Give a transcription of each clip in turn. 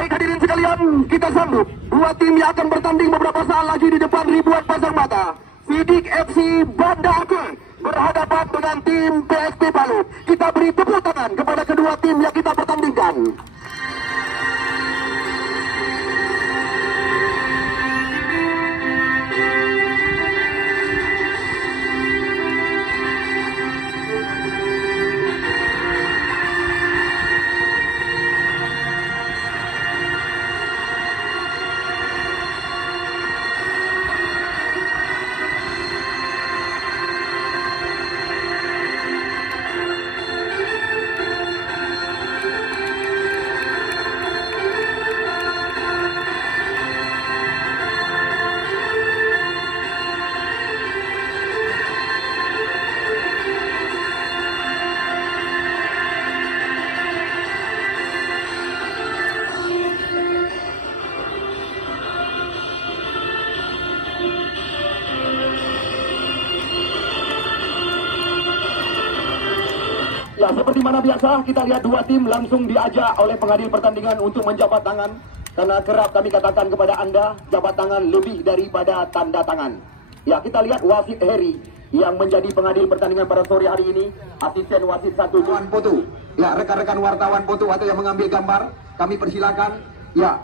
Baik hadirin sekalian, kita sambut dua tim yang akan bertanding beberapa saat lagi di depan ribuan pasang mata. Sidik FC Banda Aceh berhadapan dengan tim PSP Palu. Kita beri tepuk tangan kepada kedua tim yang kita pertandingkan. Ya, seperti mana biasa, kita lihat dua tim langsung diajak oleh pengadil pertandingan untuk menjabat tangan. Karena kerap kami katakan kepada Anda, jabat tangan lebih daripada tanda tangan. Ya, kita lihat wasit Heri yang menjadi pengadil pertandingan pada sore hari ini. Asisten wasit 1 Tuan Foto. Ya, rekan-rekan wartawan foto atau yang mengambil gambar, kami persilakan. Ya,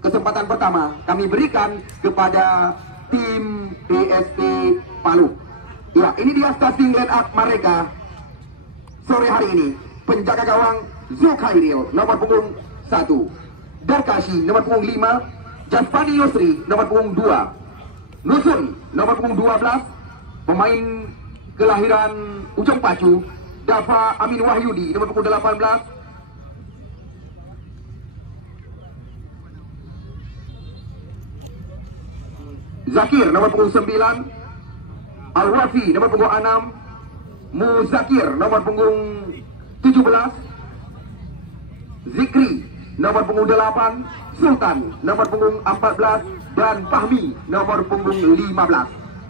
kesempatan pertama kami berikan kepada tim PSP Palu. Ya, ini dia starting line up mereka sore hari ini. Penjaga gawang Zulkhairil nomor punggung 1, Darkashi nomor punggung 5, Jasfani Yusri nomor punggung 2, Nusuri nomor punggung 12, pemain kelahiran Ujung Pacu Dafa Amin Wahyudi nomor punggung 18, Zakir nomor punggung 9, Al-Wafi nomor punggung 6, Muzakir nomor punggung 17, Zikri nomor punggung 8, Sultan nomor punggung 14, dan Fahmi nomor punggung 15.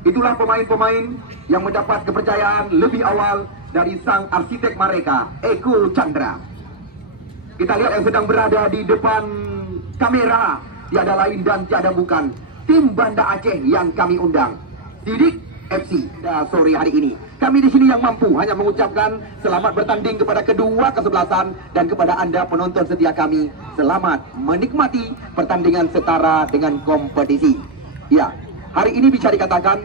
Itulah pemain-pemain yang mendapat kepercayaan lebih awal dari sang arsitek mereka, Eko Chandra. Kita lihat yang sedang berada di depan kamera, tiada lain dan tiada bukan tim Banda Aceh yang kami undang, Sidik FC. Sore hari ini kami di sini yang mampu hanya mengucapkan selamat bertanding kepada kedua kesebelasan dan kepada Anda penonton setia kami, selamat menikmati pertandingan setara dengan kompetisi. Ya, hari ini bisa dikatakan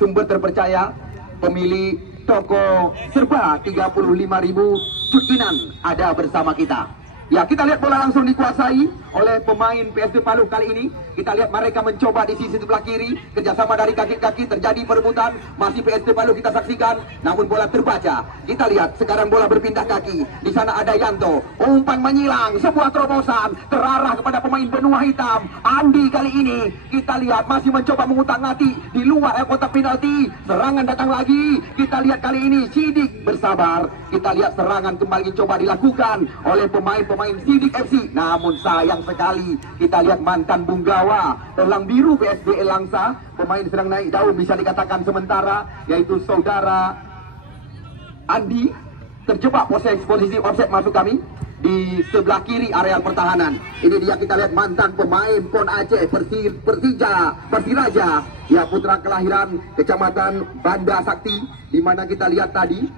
sumber terpercaya, pemilik toko serba 35.000 Cucinan ada bersama kita. Ya, kita lihat bola langsung dikuasai oleh pemain PSP Palu kali ini. Kita lihat mereka mencoba di sisi sebelah kiri, kerjasama dari kaki-kaki, terjadi perebutan. Masih PSP Palu kita saksikan, namun bola terbaca. Kita lihat sekarang bola berpindah kaki. Di sana ada Yanto, umpan menyilang, sebuah terobosan terarah kepada pemain benua hitam Andi. Kali ini kita lihat masih mencoba mengutak-ngatik di luar kotak penalti. Serangan datang lagi. Kita lihat kali ini Sidik bersabar. Kita lihat serangan kembali coba dilakukan oleh pemain Sidik FC. Namun sayang sekali kita lihat mantan Bunggawa Elang Biru PSB Elangsa, pemain sedang naik daun bisa dikatakan sementara, yaitu saudara Andi, terjebak posisi offset masuk kami di sebelah kiri areal pertahanan. Ini dia, kita lihat mantan pemain PON Aceh Persiraja, ya, putra kelahiran Kecamatan Banda Sakti, di mana kita lihat tadi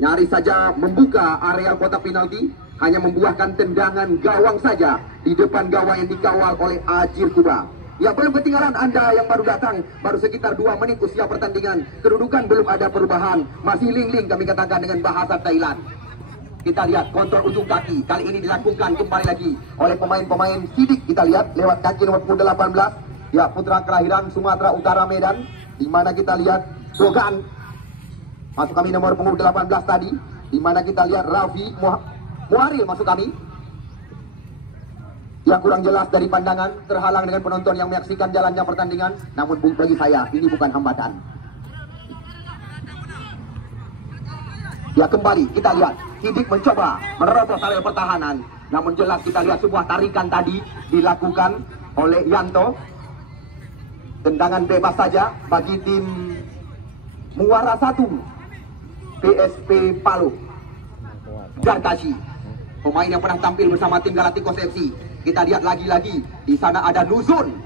nyaris saja membuka areal kotak penalti, hanya membuahkan tendangan gawang saja di depan gawang yang dikawal oleh Ajir Kuba. Ya, belum ketinggalan Anda yang baru datang, baru sekitar 2 menit usia pertandingan. Kedudukan belum ada perubahan, masih ling-ling kami katakan dengan bahasa Thailand. Kita lihat kontrol ujung kaki, kali ini dilakukan kembali lagi oleh pemain-pemain Sidik. Kita lihat lewat kaki nomor 18, ya, putra kelahiran Sumatera Utara Medan, di mana kita lihat Dogan masuk kami nomor punggung 18 tadi, di mana kita lihat Rafi Muharil masuk kami. Yang kurang jelas dari pandangan, terhalang dengan penonton yang menyaksikan jalannya pertandingan. Namun bagi saya ini bukan hambatan. Ya, kembali kita lihat Sidik mencoba menerobos area pertahanan. Namun jelas kita lihat sebuah tarikan tadi dilakukan oleh Yanto. Tendangan bebas saja bagi tim Muara 1 PSP Palu. Darkashi pemain yang pernah tampil bersama tim Galacticos FC. Kita lihat lagi-lagi di sana ada Nuzun,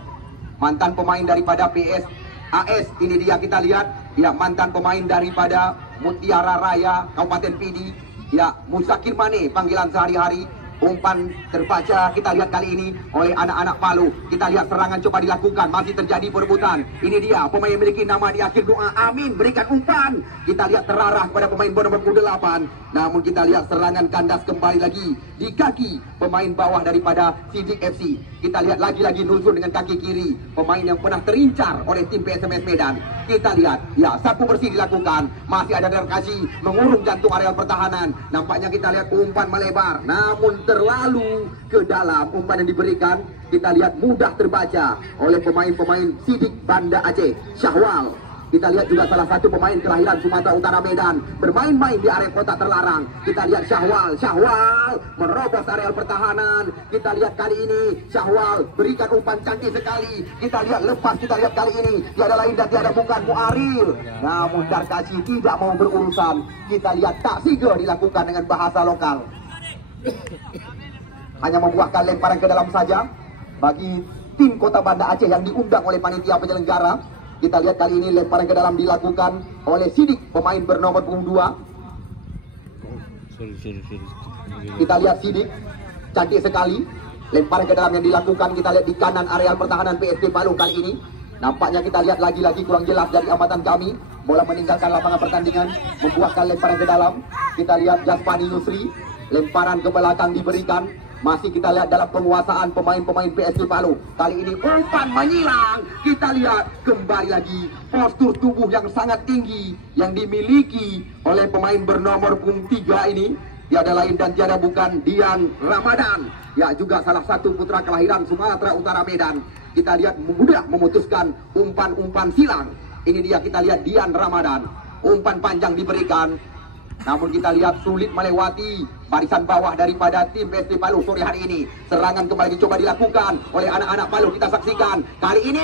mantan pemain daripada PSAS. Ini dia kita lihat, ya, mantan pemain daripada Mutiara Raya Kabupaten PD. Ya, Musakir Mane panggilan sehari-hari. Umpan terbaca kita lihat kali ini oleh anak-anak Palu. Kita lihat serangan coba dilakukan, masih terjadi perebutan. Ini dia pemain yang memiliki nama di akhir doa, Amin, berikan umpan. Kita lihat terarah kepada pemain bernomor 8. Namun kita lihat serangan kandas kembali lagi di kaki pemain bawah daripada Sidik FC. Kita lihat lagi-lagi Nuzul dengan kaki kiri, pemain yang pernah terincar oleh tim PSMS Medan. Kita lihat, ya, sapu bersih dilakukan. Masih ada Derkasi mengurung jantung areal pertahanan. Nampaknya kita lihat umpan melebar, namun terlalu ke dalam umpan yang diberikan. Kita lihat mudah terbaca oleh pemain-pemain Sidik Banda Aceh, Syahwal. Kita lihat juga salah satu pemain kelahiran Sumatera Utara Medan bermain-main di area kotak terlarang. Kita lihat Syahwal merobos areal pertahanan. Kita lihat kali ini Syahwal berikan umpan cantik sekali. Kita lihat lepas, kita lihat kali ini tiada lain dan tiada bukan Muaril. Namun Darkasi tidak mau berurusan. Kita lihat tak siga dilakukan dengan bahasa lokal. Hanya membuahkan lemparan ke dalam saja bagi tim Kota Banda Aceh yang diundang oleh panitia penyelenggara. Kita lihat kali ini lemparan ke dalam dilakukan oleh Sidik, pemain bernomor punggung 2. Kita lihat Sidik, cantik sekali. Lemparan ke dalam yang dilakukan, kita lihat di kanan areal pertahanan PSP Palu kali ini. Nampaknya kita lihat lagi-lagi kurang jelas dari amatan kami. Bola meninggalkan lapangan pertandingan, membuahkan lemparan ke dalam. Kita lihat Jaspani Yusri, lemparan ke belakang diberikan. Masih kita lihat dalam penguasaan pemain-pemain PSP Palu. Kali ini umpan menyilang. Kita lihat kembali lagi postur tubuh yang sangat tinggi yang dimiliki oleh pemain bernomor punggung 3 ini. Tiada lain dan tiada bukan Dian Ramadan. Ya, juga salah satu putra kelahiran Sumatera Utara Medan. Kita lihat mudah memutuskan umpan-umpan silang. Ini dia, kita lihat Dian Ramadan. Umpan panjang diberikan. Namun kita lihat sulit melewati barisan bawah daripada tim PSP Palu sore hari ini. Serangan kembali coba dilakukan oleh anak-anak Palu. Kita saksikan kali ini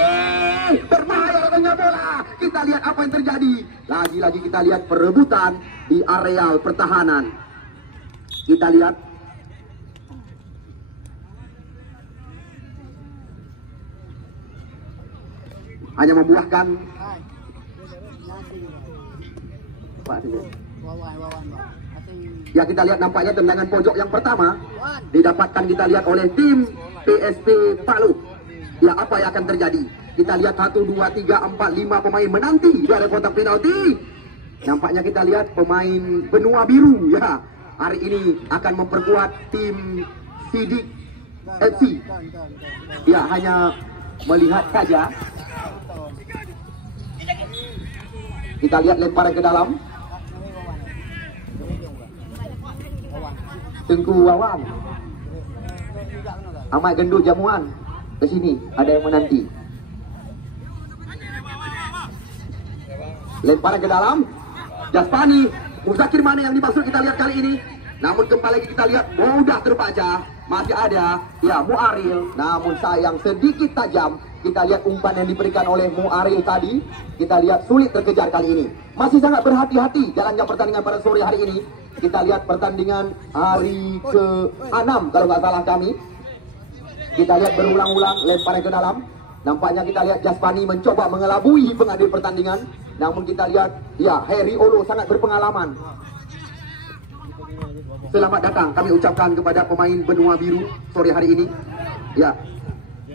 berbahaya dengan bola. Kita lihat apa yang terjadi. Lagi-lagi kita lihat perebutan di areal pertahanan. Kita lihat hanya membuahkan ya, kita lihat nampaknya tendangan pojok yang pertama didapatkan kita lihat oleh tim PSP Palu. Ya, apa yang akan terjadi? Kita lihat 1, 2, 3, 4, 5 pemain menanti di area kotak penalti. Nampaknya kita lihat pemain benua biru, ya, hari ini akan memperkuat tim Sidik FC. Ya, hanya melihat saja. Kita lihat lemparan ke dalam. Tengku Wawan, Ahmad Gendu Jamuan ke sini, ada yang menanti. Lemparan ke dalam, Jaspani, Musakir Mane yang dimaksud kita lihat kali ini. Namun kembali lagi kita lihat mudah terbaca, masih ada ya Muaril. Namun sayang sedikit tajam. Kita lihat umpan yang diberikan oleh Muaril tadi. Kita lihat sulit terkejar kali ini. Masih sangat berhati-hati jalannya pertandingan pada sore hari ini. Kita lihat pertandingan hari ke-6 kalau nggak salah kami. Kita lihat berulang-ulang lemparan ke dalam. Nampaknya kita lihat Jaspani mencoba mengelabui pengadil pertandingan. Namun kita lihat ya Heri Olo sangat berpengalaman. Selamat datang kami ucapkan kepada pemain benua biru sore hari ini. Ya,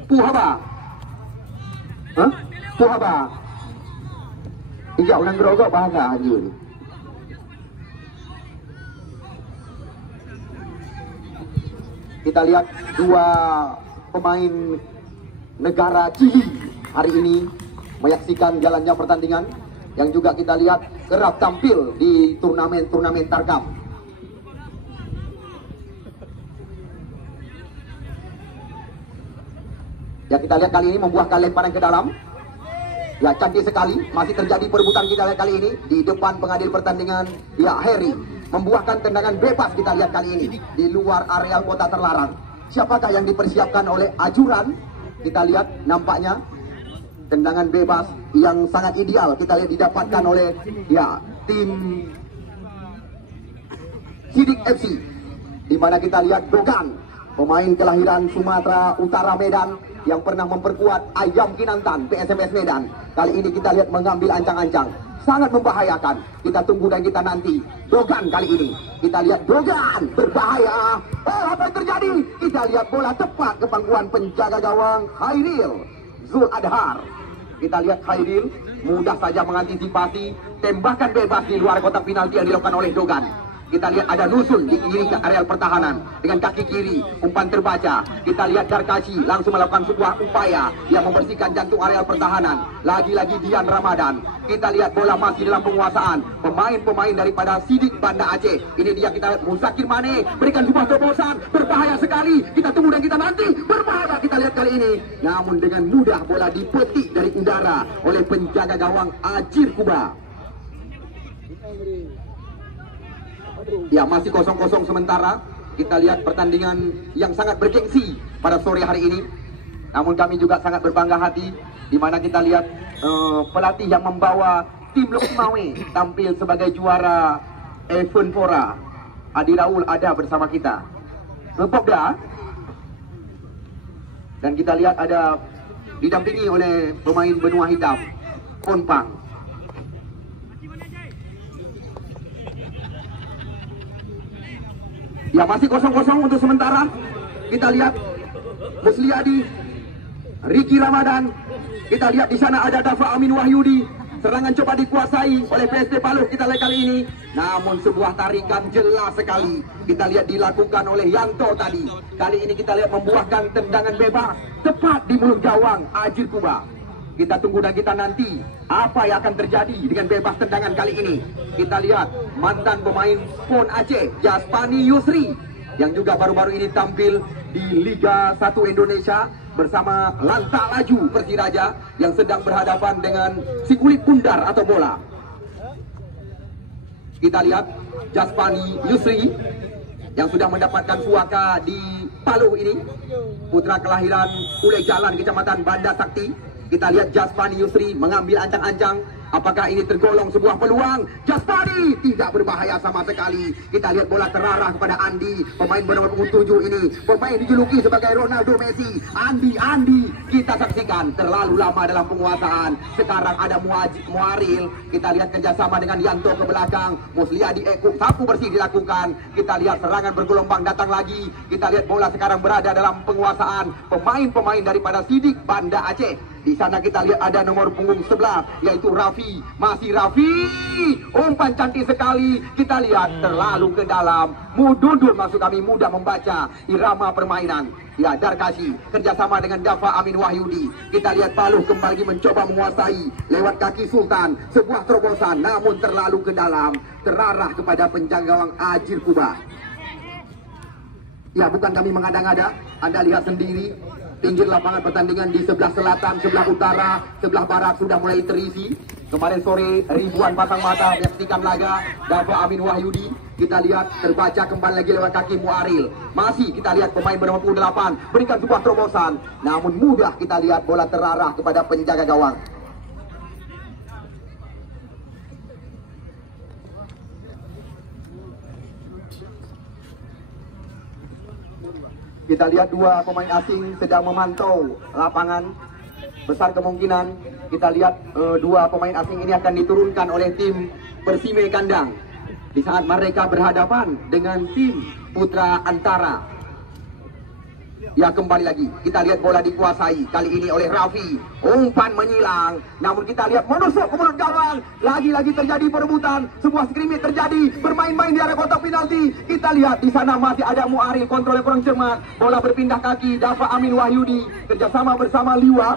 Puhaba. Puhaba. Ijak ulang gerogok bahasa aja ni. Kita lihat dua pemain negara Chili hari ini menyaksikan jalannya pertandingan, yang juga kita lihat kerap tampil di turnamen-turnamen Tarkam. Ya, kita lihat kali ini membuahkan lemparan ke dalam. Ya, cantik sekali. Masih terjadi perebutan kita lihat kali ini di depan pengadil pertandingan. Ya, Heri membuahkan tendangan bebas kita lihat kali ini di luar areal kota terlarang. Siapakah yang dipersiapkan oleh Ajuran? Kita lihat nampaknya tendangan bebas yang sangat ideal kita lihat didapatkan oleh ya tim Sidik FC. di mana kita lihat Dogan, pemain kelahiran Sumatera Utara Medan yang pernah memperkuat Ayam Kinantan PSMS Medan. Kali ini kita lihat mengambil ancang-ancang, sangat membahayakan. Kita tunggu dan kita nanti Dogan kali ini. Kita lihat Dogan berbahaya. Oh, apa yang terjadi? Kita lihat bola tepat ke pangkuan penjaga gawang Khairil Zul Adhar. Kita lihat Khairil mudah saja mengantisipasi tembakan bebas di luar kotak penalti yang dilakukan oleh Dogan. Kita lihat ada Nusul di kiri ke areal pertahanan dengan kaki kiri, umpan terbaca. Kita lihat Darkashi langsung melakukan sebuah upaya yang membersihkan jantung areal pertahanan. Lagi-lagi Dian Ramadan. Kita lihat bola masih dalam penguasaan pemain-pemain daripada Sidik Banda Aceh. Ini dia, kita lihat Muzakir Mane berikan sebuah terobosan, berbahaya sekali. Kita tunggu dan kita nanti, berbahaya kita lihat kali ini. Namun dengan mudah bola dipetik dari udara oleh penjaga gawang Ajir Kuba. Ya, masih 0-0 sementara. Kita lihat pertandingan yang sangat bergengsi pada sore hari ini. Namun kami juga sangat berbangga hati di mana kita lihat pelatih yang membawa tim Lokmawe tampil sebagai juara Event Fora. Adi Raul ada bersama kita. Popda. Dan kita lihat ada didampingi oleh pemain benua hitam Konpang. Ya, masih 0-0 untuk sementara. Kita lihat Musliadi, Riki Ramadan. Kita lihat di sana ada Dafa Amin Wahyudi. Serangan coba dikuasai oleh PST Paluh kita lihat kali ini. Namun sebuah tarikan jelas sekali kita lihat dilakukan oleh Yanto tadi. Kali ini kita lihat membuahkan tendangan bebas tepat di mulut gawang Ajir Kuba. Kita tunggu dan kita nanti apa yang akan terjadi dengan bebas tendangan kali ini. Kita lihat mantan pemain PON Aceh Jaspani Yusri yang juga baru-baru ini tampil di Liga 1 Indonesia bersama Lantak Laju Persiraja yang sedang berhadapan dengan si kulit bundar atau bola. Kita lihat Jaspani Yusri yang sudah mendapatkan suaka di Paluh ini, putra kelahiran Ule Jalan Kecamatan Banda Sakti. Kita lihat Jaspani Yusri mengambil ancang-ancang. Apakah ini tergolong sebuah peluang? Jaspani tidak berbahaya sama sekali. Kita lihat bola terarah kepada Andi, pemain bernomor 7 ini, pemain dijuluki sebagai Ronaldo Messi. Andi kita saksikan terlalu lama dalam penguasaan. Sekarang ada Muaril. Kita lihat kerjasama dengan Yanto ke belakang. Musliadi sapu bersih dilakukan. Kita lihat serangan bergelombang datang lagi. Kita lihat bola sekarang berada dalam penguasaan pemain-pemain daripada Sidik Banda Aceh. Di sana kita lihat ada nomor punggung 11 yaitu Raffi. Masih Raffi. Umpan cantik sekali. Kita lihat terlalu ke dalam. Mudundur maksud kami, mudah membaca irama permainan. Ya, Darkashi kerjasama dengan Dafa Amin Wahyudi. Kita lihat Paluh kembali mencoba menguasai lewat kaki Sultan. Sebuah terobosan namun terlalu ke dalam. Terarah kepada penjaga gawang Ajir Kuba. Ya, bukan kami mengada-ngada. Anda lihat sendiri pinggir lapangan pertandingan di sebelah selatan, sebelah utara, sebelah barat sudah mulai terisi. Kemarin sore ribuan pasang mata menyaksikan laga Dafa Amin Wahyudi. Kita lihat terbaca kembali lagi lewat kaki Muaril. Masih kita lihat pemain bernomor 8 berikan sebuah terobosan. Namun mudah kita lihat bola terarah kepada penjaga gawang. Kita lihat dua pemain asing sedang memantau lapangan. Besar kemungkinan kita lihat dua pemain asing ini akan diturunkan oleh tim Persime Kandang di saat mereka berhadapan dengan tim Putra Antara. Ya, kembali lagi kita lihat bola dikuasai kali ini oleh Raffi. Umpan menyilang, namun kita lihat menusuk ke mulut gawang. Lagi-lagi terjadi perebutan, sebuah skrimit terjadi, bermain-main di area kotak penalti. Kita lihat di sana masih ada Muaril, kontrol yang kurang cermat. Bola berpindah kaki, Dafa Amin Wahyudi kerjasama bersama Liwa.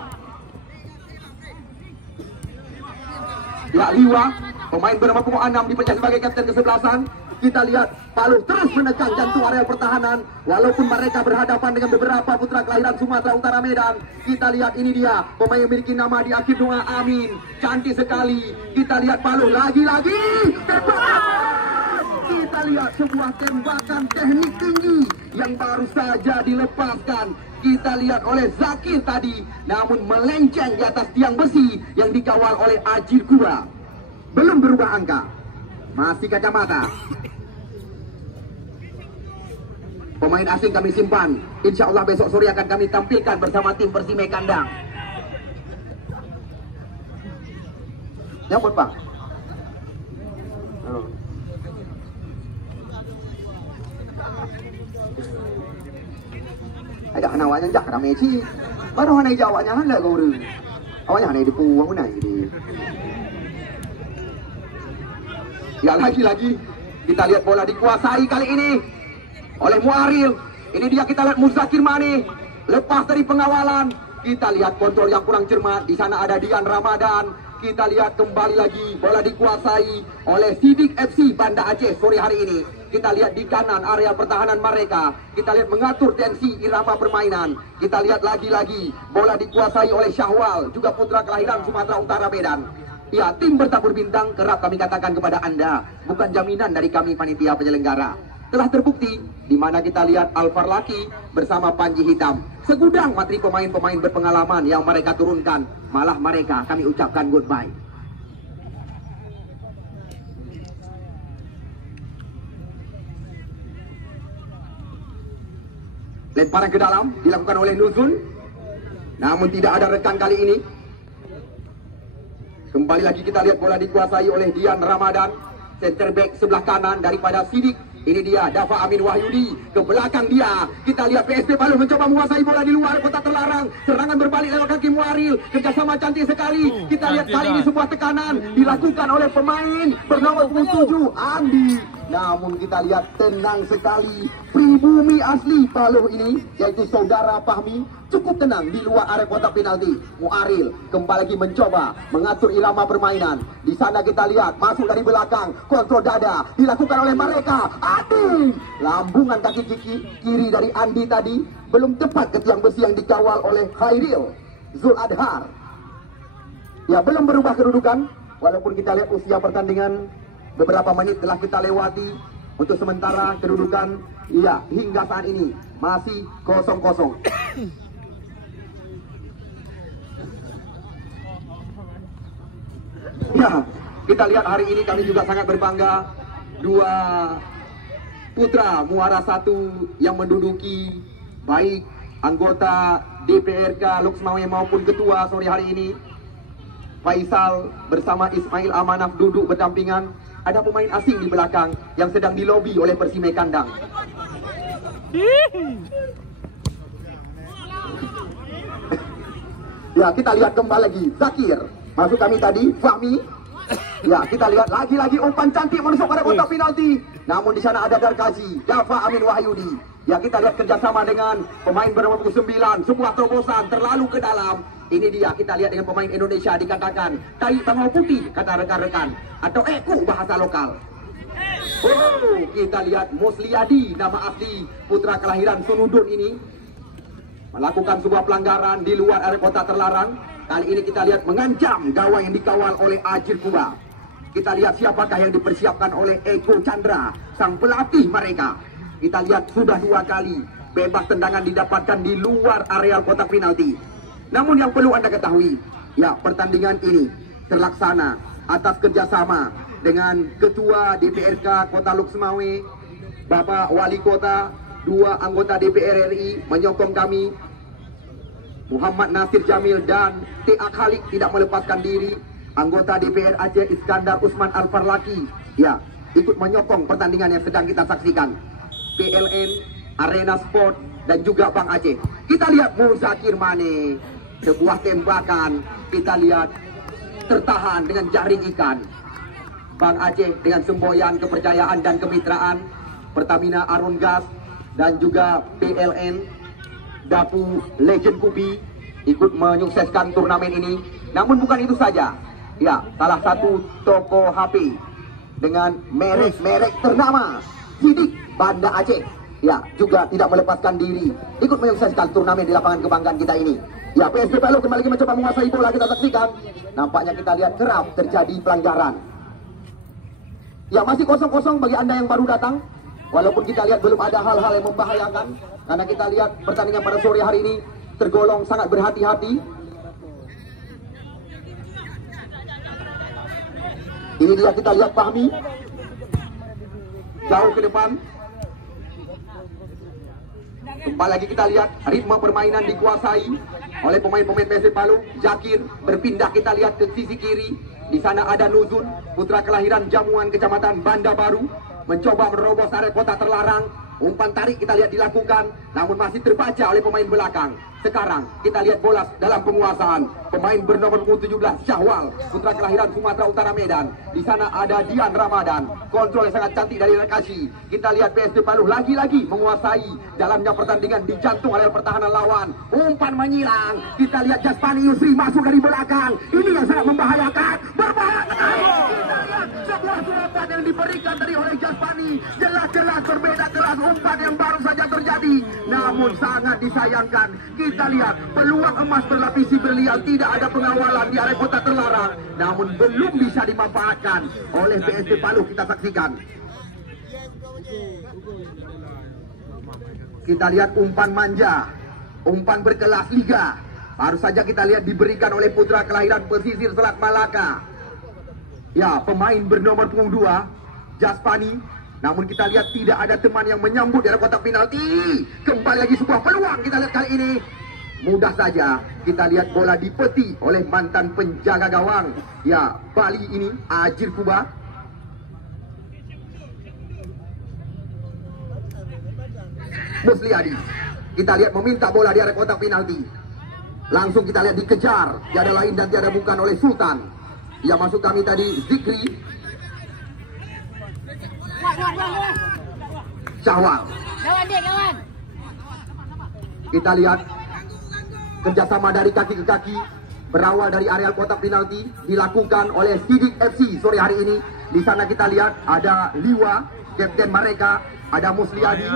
Ya, Liwa, pemain bernomor punggung 6 dipecah sebagai kapten kesebelasan. Kita lihat Paluh terus menekan jantung area pertahanan. Walaupun mereka berhadapan dengan beberapa putra kelahiran Sumatera Utara Medan. Kita lihat ini dia pemain yang memiliki nama di akhir doa Amin. Cantik sekali. Kita lihat Paluh lagi-lagi tembakan. Kita lihat sebuah tembakan teknik tinggi yang baru saja dilepaskan. Kita lihat oleh Zakir tadi, namun melenceng di atas tiang besi yang dikawal oleh Ajir Kuba. Belum berubah angka. Masih kacamata. Pemain asing kami simpan. Insya Allah besok sore akan kami tampilkan bersama tim Persime kandang. Nyambut Bang. Ada awaknya jak ramai sih. Baru hanai jawabnya hanai kau dulu. Awaknya hanai di puang mana ini. Ya lagi-lagi kita lihat bola dikuasai kali ini oleh Muaril. Ini dia kita lihat Muzakir Mane lepas dari pengawalan. Kita lihat kontrol yang kurang cermat. Di sana ada Dian Ramadan. Kita lihat kembali lagi bola dikuasai oleh Sidik FC Banda Aceh sore hari ini. Kita lihat di kanan area pertahanan mereka. Kita lihat mengatur tensi irama permainan. Kita lihat lagi-lagi bola dikuasai oleh Syahwal, juga putra kelahiran Sumatera Utara Medan. Ya, tim bertabur bintang kerap kami katakan kepada Anda, bukan jaminan dari kami panitia penyelenggara. Telah terbukti di mana kita lihat Alvar Laki bersama Panji Hitam. Segudang materi pemain-pemain berpengalaman yang mereka turunkan, malah mereka kami ucapkan goodbye. Lemparan ke dalam dilakukan oleh Nuzul, namun tidak ada rekan kali ini. Kembali lagi kita lihat bola dikuasai oleh Dian Ramadan, center back sebelah kanan daripada Sidik. Ini dia Dafa Amin Wahyudi ke belakang dia. Kita lihat PSP Palu mencoba menguasai bola di luar kotak terlarang. Serangan berbalik lewat kaki Muaril. Kerjasama cantik sekali. Kita lihat kali ini sebuah tekanan dilakukan oleh pemain bernomor 27 Andi. Namun kita lihat tenang sekali pribumi asli Palu ini, yaitu saudara Fahmi, cukup tenang di luar area kotak penalti. Muaril kembali lagi mencoba mengatur irama permainan. Di sana kita lihat masuk dari belakang, kontrol dada dilakukan oleh mereka. Andi, lambungan kaki kiri dari Andi tadi belum tepat ke tiang besi yang dikawal oleh Khairil Zul Adhar. Ya, belum berubah kedudukan walaupun kita lihat usia pertandingan beberapa menit telah kita lewati. Untuk sementara kedudukan ya hingga saat ini masih 0-0. Ya, kita lihat hari ini kami juga sangat berbangga, dua putra Muara 1 yang menduduki baik anggota DPRK Luxmawe maupun ketua sore hari ini. Faisal bersama Ismail Amanaf duduk berdampingan. Ada pemain asing di belakang yang sedang dilobi oleh Persime kandang. Ya, kita lihat kembali lagi Zakir. Masuk kami tadi, Fahmi. Ya, kita lihat lagi-lagi umpan cantik menusuk pada kotak penalti. Namun di sana ada Darkazi, Dafa Amin Wahyudi. Ya, kita lihat kerjasama dengan pemain bernomor 9. Sebuah terobosan terlalu ke dalam. Ini dia, kita lihat dengan pemain Indonesia dikatakan tai tangau putih, kata rekan-rekan, atau eku bahasa lokal. Oh, kita lihat Musliadi, nama asli putra kelahiran Sunudun ini melakukan sebuah pelanggaran di luar area kotak terlarang. Kali ini kita lihat mengancam gawang yang dikawal oleh Ajir Kuba. Kita lihat siapakah yang dipersiapkan oleh Eko Chandra, sang pelatih mereka. Kita lihat sudah 2 kali bebas tendangan didapatkan di luar area kotak penalti. Namun yang perlu Anda ketahui, ya, pertandingan ini terlaksana atas kerjasama dengan Ketua DPRK Kota Luxmawe, Bapak Wali Kota, 2 anggota DPR RI menyokong kami, Muhammad Nasir Jamil dan T.A. Khalik tidak melepaskan diri, anggota DPR Aceh Iskandar Usman Alvar Laki, ya, ikut menyokong pertandingan yang sedang kita saksikan. PLN, Arena Sport, dan juga Bang Aceh. Kita lihat Muzakir Mane, sebuah tembakan, kita lihat tertahan dengan jaring ikan. Bang Aceh dengan semboyan kepercayaan dan kemitraan, Pertamina Arun Gas dan juga PLN, Dapu Legend Kubi ikut menyukseskan turnamen ini. Namun bukan itu saja, ya, salah satu toko HP dengan merek ternama Sidik Banda Aceh, ya, juga tidak melepaskan diri, ikut menyukseskan turnamen di lapangan kebanggaan kita ini. Ya, PSP Palu kembali lagi mencoba menguasai bola, kita saksikan. Nampaknya kita lihat kerap terjadi pelanggaran. Ya, masih 0-0 bagi Anda yang baru datang. Walaupun kita lihat belum ada hal-hal yang membahayakan. Karena kita lihat pertandingan pada sore hari ini tergolong sangat berhati-hati. Ini dia, kita lihat Fahmi jauh ke depan. Kembali lagi kita lihat ritme permainan dikuasai oleh pemain-pemain PSB Palu. Zakir berpindah, kita lihat ke sisi kiri. Di sana ada Nuzun, putra kelahiran Jamuan, Kecamatan Banda Baru, mencoba menerobos area kotak terlarang. Umpan tarik kita lihat dilakukan, namun masih terbaca oleh pemain belakang. Sekarang kita lihat bola dalam penguasaan pemain bernomor 17 Syahwal, putra kelahiran Sumatera Utara Medan. Di sana ada Dian Ramadan, kontrol yang sangat cantik dari Rakashi. Kita lihat PSB Palu lagi-lagi menguasai dalamnya pertandingan di jantung area pertahanan lawan. Umpan menyilang, kita lihat Jaspani Yusri masuk dari belakang. Ini yang sangat membahayakan, berbahaya. Kita lihat sebuah umpan yang diberikan tadi oleh Jaspani, jelas-jelas berbeda kelas umpan yang baru saja terjadi, namun sangat disayangkan. Kita lihat peluang emas berlapisi berlian, tidak ada pengawalan di area kotak terlarang, namun belum bisa dimanfaatkan oleh PSB Palu. Kita saksikan, kita lihat umpan manja, umpan berkelas liga, baru saja kita lihat diberikan oleh putra kelahiran pesisir Selat Malaka. Ya, pemain bernomor punggung 2 Jaspani. Namun kita lihat tidak ada teman yang menyambut dari kotak penalti. Kembali lagi sebuah peluang, kita lihat kali ini mudah saja. Kita lihat bola dipeti oleh mantan penjaga gawang, ya, Bali ini, Ajir Kuba. Musliadi, kita lihat meminta bola di area kotak penalti. Langsung kita lihat dikejar, tiada lain dan tiada bukan oleh Sultan. Yang masuk kami tadi Zikri Syahwal. Kita lihat kerjasama dari kaki ke kaki, berawal dari areal kotak penalti, dilakukan oleh Sidik FC sore hari ini. Di sana kita lihat ada Liwa, kapten mereka, ada Musliadi.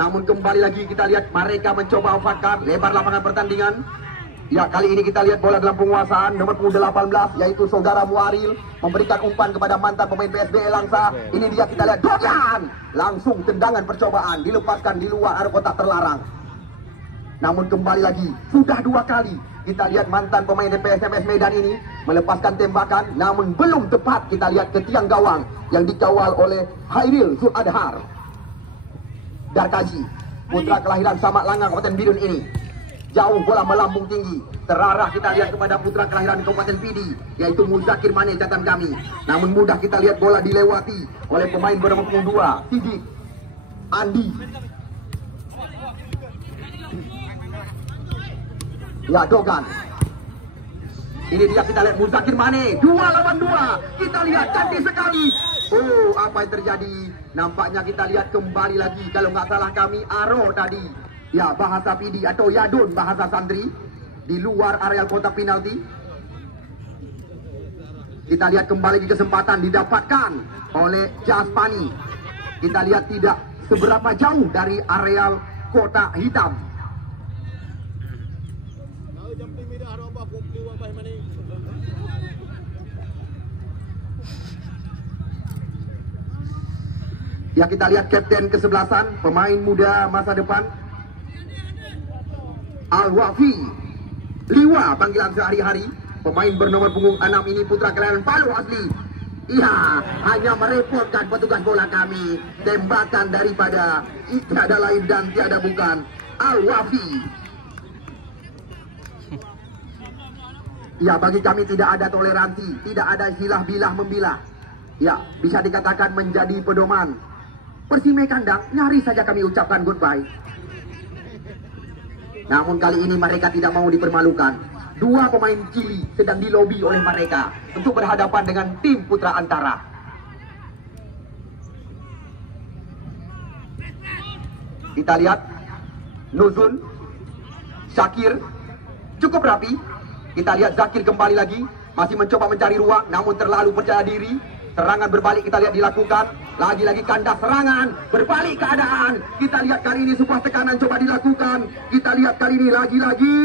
Namun kembali lagi kita lihat mereka mencoba memanfaatkan lebar lapangan pertandingan. Ya, kali ini kita lihat bola dalam penguasaan nomor 18 yaitu saudara Muaril memberikan umpan kepada mantan pemain PSB Langsa. Ini dia, kita lihat Dojan, langsung tendangan percobaan dilepaskan di luar area kotak terlarang. Namun kembali lagi sudah 2 kali kita lihat mantan pemain PSMS Medan ini melepaskan tembakan, namun belum tepat. Kita lihat ke tiang gawang yang dikawal oleh Hairil Zuladhar Darkaji, putra kelahiran Samak Langang, Kabupaten Bidun ini. Jauh bola melambung tinggi, terarah kita lihat kepada putra kelahiran Kabupaten Pidi, yaitu Muzakir Mane, catatan kami. Namun mudah kita lihat bola dilewati oleh pemain bernomor 2 Sidik Andi. Ya, Dogan. Ini dia, kita lihat Muzakir Mane, 2 lawan 2. Kita lihat cantik sekali. Oh, apa yang terjadi? Nampaknya kita lihat kembali lagi, kalau nggak salah kami Aro tadi. Ya, bahasa Pidi atau Yadun bahasa santri, di luar area kotak penalti. Kita lihat kembali di kesempatan didapatkan oleh Jaspani. Kita lihat tidak seberapa jauh dari areal kotak hitam. Ya, kita lihat kapten kesebelasan, pemain muda masa depan, Al-Wafi Liwa panggilan sehari-hari, pemain bernomor punggung 6 ini putra kelahiran Palu asli. Iya, hanya merepotkan petugas bola kami. Tembakan daripada tiada lain dan tiada bukan Al-Wafi. Ya, bagi kami tidak ada toleransi, tidak ada istilah bilah membilah. Ya, bisa dikatakan menjadi pedoman. Persime kandang, nyaris saja kami ucapkan goodbye. Namun kali ini mereka tidak mau dipermalukan. 2 pemain Chili sedang dilobi oleh mereka untuk berhadapan dengan tim Putra Antara. Kita lihat Nuzun, Zakir, cukup rapi. Kita lihat Zakir kembali lagi, masih mencoba mencari ruang, namun terlalu percaya diri. Serangan berbalik kita lihat dilakukan. Lagi-lagi kandas serangan, berbalik keadaan. Kita lihat kali ini sebuah tekanan coba dilakukan. Kita lihat kali ini lagi-lagi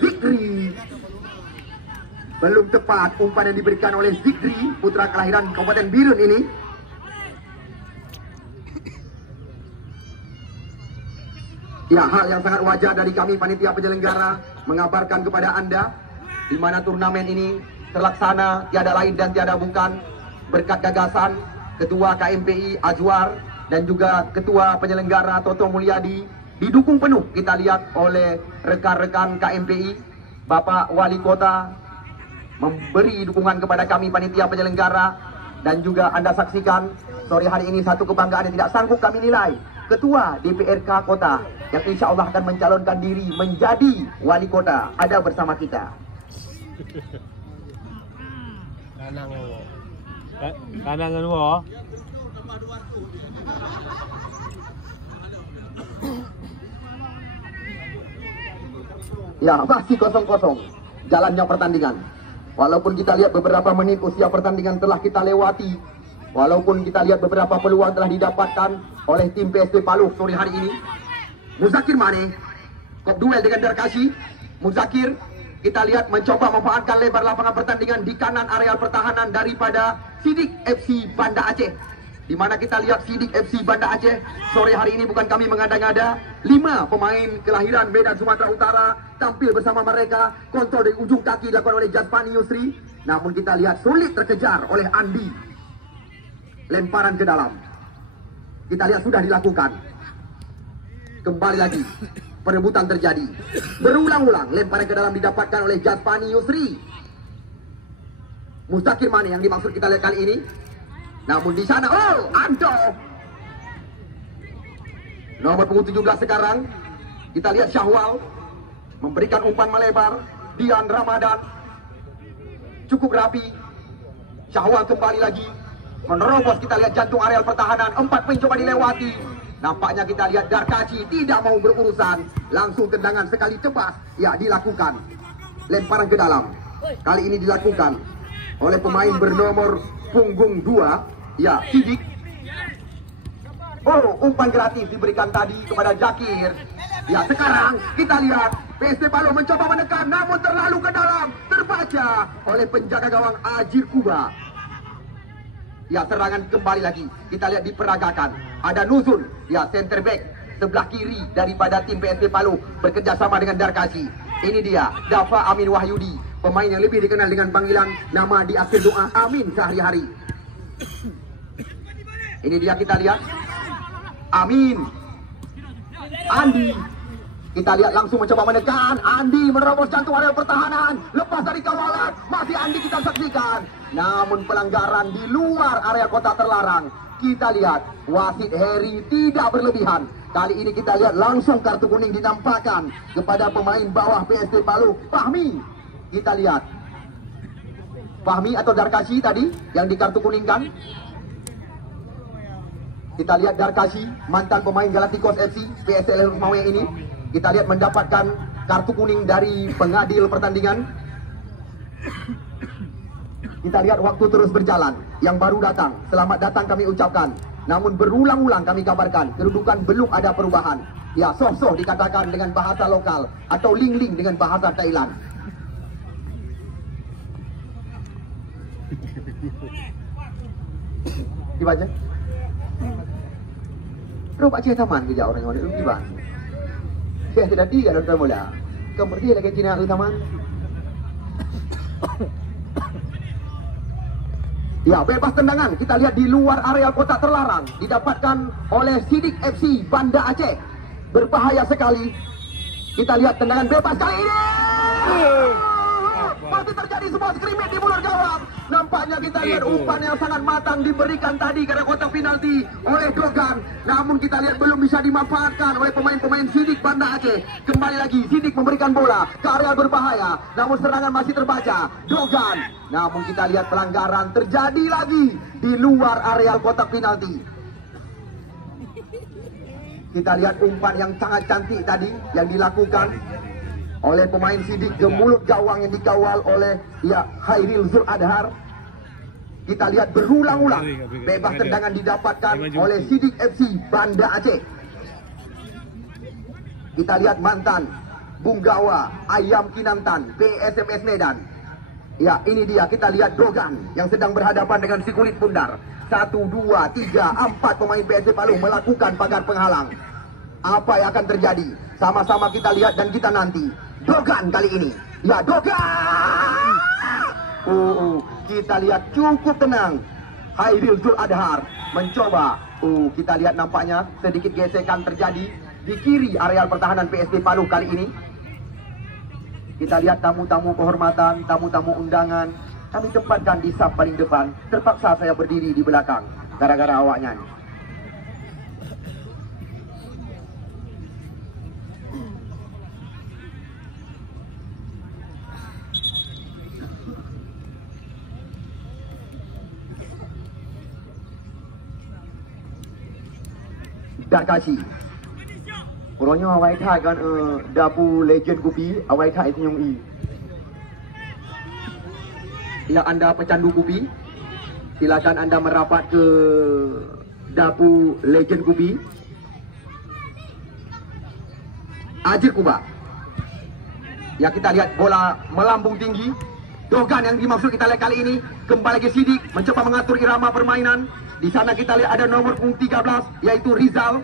Zikri. Belum tepat umpan yang diberikan oleh Zikri, putra kelahiran Kabupaten Bidun ini. Ya, hal yang sangat wajar dari kami panitia penyelenggara mengabarkan kepada Anda di mana turnamen ini terlaksana tiada lain dan tiada bukan berkat gagasan Ketua KMPI Azwar dan juga Ketua Penyelenggara Toto Mulyadi, didukung penuh kita lihat oleh rekan-rekan KMPI, Bapak Wali Kota memberi dukungan kepada kami panitia penyelenggara, dan juga Anda saksikan sore hari ini satu kebanggaan yang tidak sanggup kami nilai, Ketua DPRK Kota yang insya Allah akan mencalonkan diri menjadi Wali Kota ada bersama kita. Kanangan mo. Ya, masih kosong-kosong jalannya pertandingan. Walaupun kita lihat beberapa menit usia pertandingan telah kita lewati, walaupun kita lihat beberapa peluang telah didapatkan oleh tim PSP Paluh sore hari ini. Muzakir Mane, kop duel dengan Darkashi. Muzakir, kita lihat mencoba memanfaatkan lebar lapangan pertandingan di kanan areal pertahanan daripada Sidik FC Banda Aceh. Di mana kita lihat Sidik FC Banda Aceh sore hari ini bukan kami mengada-ngada, 5 pemain kelahiran Medan Sumatera Utara tampil bersama mereka. Kontrol dari ujung kaki dilakukan oleh Jaspani Yusri, namun kita lihat sulit terkejar oleh Andi. Lemparan ke dalam kita lihat sudah dilakukan. Kembali lagi perebutan terjadi berulang-ulang. Lemparan ke dalam didapatkan oleh Jaspani Yusri. Muzakir Mane yang dimaksud kita lihat kali ini. Namun di sana, Anto nomor punggung 17 sekarang. Kita lihat Syahwal memberikan umpan melebar. Dian Ramadan cukup rapi. Syahwal kembali lagi menerobos, kita lihat jantung areal pertahanan. 4 mencoba dilewati. Nampaknya kita lihat Darkashi tidak mau berurusan, langsung tendangan sekali tebas ya dilakukan. Lemparan ke dalam kali ini dilakukan oleh pemain bernomor punggung 2 ya, Sidik. Umpan gratis diberikan tadi kepada Zakir. Ya, sekarang kita lihat PSP Paluh mencoba menekan, namun terlalu ke dalam, terbaca oleh penjaga gawang Ajir Kuba. Ya, serangan kembali lagi kita lihat diperagakan. Ada Nuzul, ya, center back sebelah kiri daripada tim PSP Paluh bekerjasama dengan Darkashi. Ini dia Dafa Amin Wahyudi, pemain yang lebih dikenal dengan panggilan nama di akhir doa Amin sehari-hari. Ini dia, kita lihat Amin. Andi, kita lihat langsung mencoba menekan. Andi menerobos jantung areal pertahanan, lepas dari kawalan. Masih Andi kita saksikan, namun pelanggaran di luar area kota terlarang. Kita lihat wasit Heri tidak berlebihan. Kali ini kita lihat langsung kartu kuning dinampakkan kepada pemain bawah PSP Paluh, Fahmi. Kita lihat Fahmi atau Darkashi tadi yang di kartu kuningkan. Kita lihat Darkashi, mantan pemain Galacticos FC PSL Rumawe ini, kita lihat mendapatkan kartu kuning dari pengadil pertandingan. Kita lihat waktu terus berjalan. Yang baru datang, selamat datang kami ucapkan. Namun berulang-ulang kami kabarkan, kedudukan belum ada perubahan. Ya, soh-soh dikatakan dengan bahasa lokal atau ling-ling dengan bahasa Thailand. Dibaca. Bro, Pak Cik Taman kejap orang-orang itu gimana? Saya tidak tiga nonton bola. Kamu pergi lagi Cina ke Taman. Ya, bebas tendangan. Kita lihat di luar area kotak terlarang. Didapatkan oleh Sidik FC Banda Aceh. Berbahaya sekali. Kita lihat tendangan bebas kali ini. Masih terjadi sebuah skrimmit di mulut gawang. Nampaknya kita lihat umpan yang sangat matang diberikan tadi karena kotak penalti oleh Dogan. Namun kita lihat belum bisa dimanfaatkan oleh pemain-pemain Sidik Banda Aceh. Kembali lagi Sidik memberikan bola ke area berbahaya. Namun serangan masih terbaca. Dogan. Namun kita lihat pelanggaran terjadi lagi di luar areal kotak penalti. Kita lihat umpan yang sangat cantik tadi yang dilakukan oleh pemain Sidik ke mulut gawang yang dikawal oleh Khairil Zul Adhar. Kita lihat berulang-ulang bebas tendangan didapatkan oleh Sidik FC Banda Aceh. Kita lihat mantan Bunggawa Ayam Kinantan PSMS Medan. Ya, ini dia, kita lihat Dogan yang sedang berhadapan dengan si kulit bundar. 1, 2, 3, 4 pemain PSP Paluh melakukan pagar penghalang. Apa yang akan terjadi? Sama-sama kita lihat dan kita nanti. Dogan kali ini. Ya, Dogan. Kita lihat cukup tenang. Khairil Zul Adhar mencoba Kita lihat nampaknya sedikit gesekan terjadi di kiri areal pertahanan PSB Paluh kali ini. Kita lihat tamu-tamu kehormatan, tamu-tamu undangan kami tempatkan di saf paling depan. Terpaksa saya berdiri di belakang gara-gara awaknya. Dah kasih. Orangnya awak thai kan dapu legend kopi, awak thai itu nyong i. Bila anda pecandu kopi, silakan anda merapat ke dapu legend kopi. Ajir Kuba. Ya, kita lihat bola melambung tinggi. Dogan yang dimaksud kita lihat kali ini kembali lagi Sidik mencoba mengatur irama permainan. Di sana kita lihat ada nomor punggung 13 yaitu Rizal.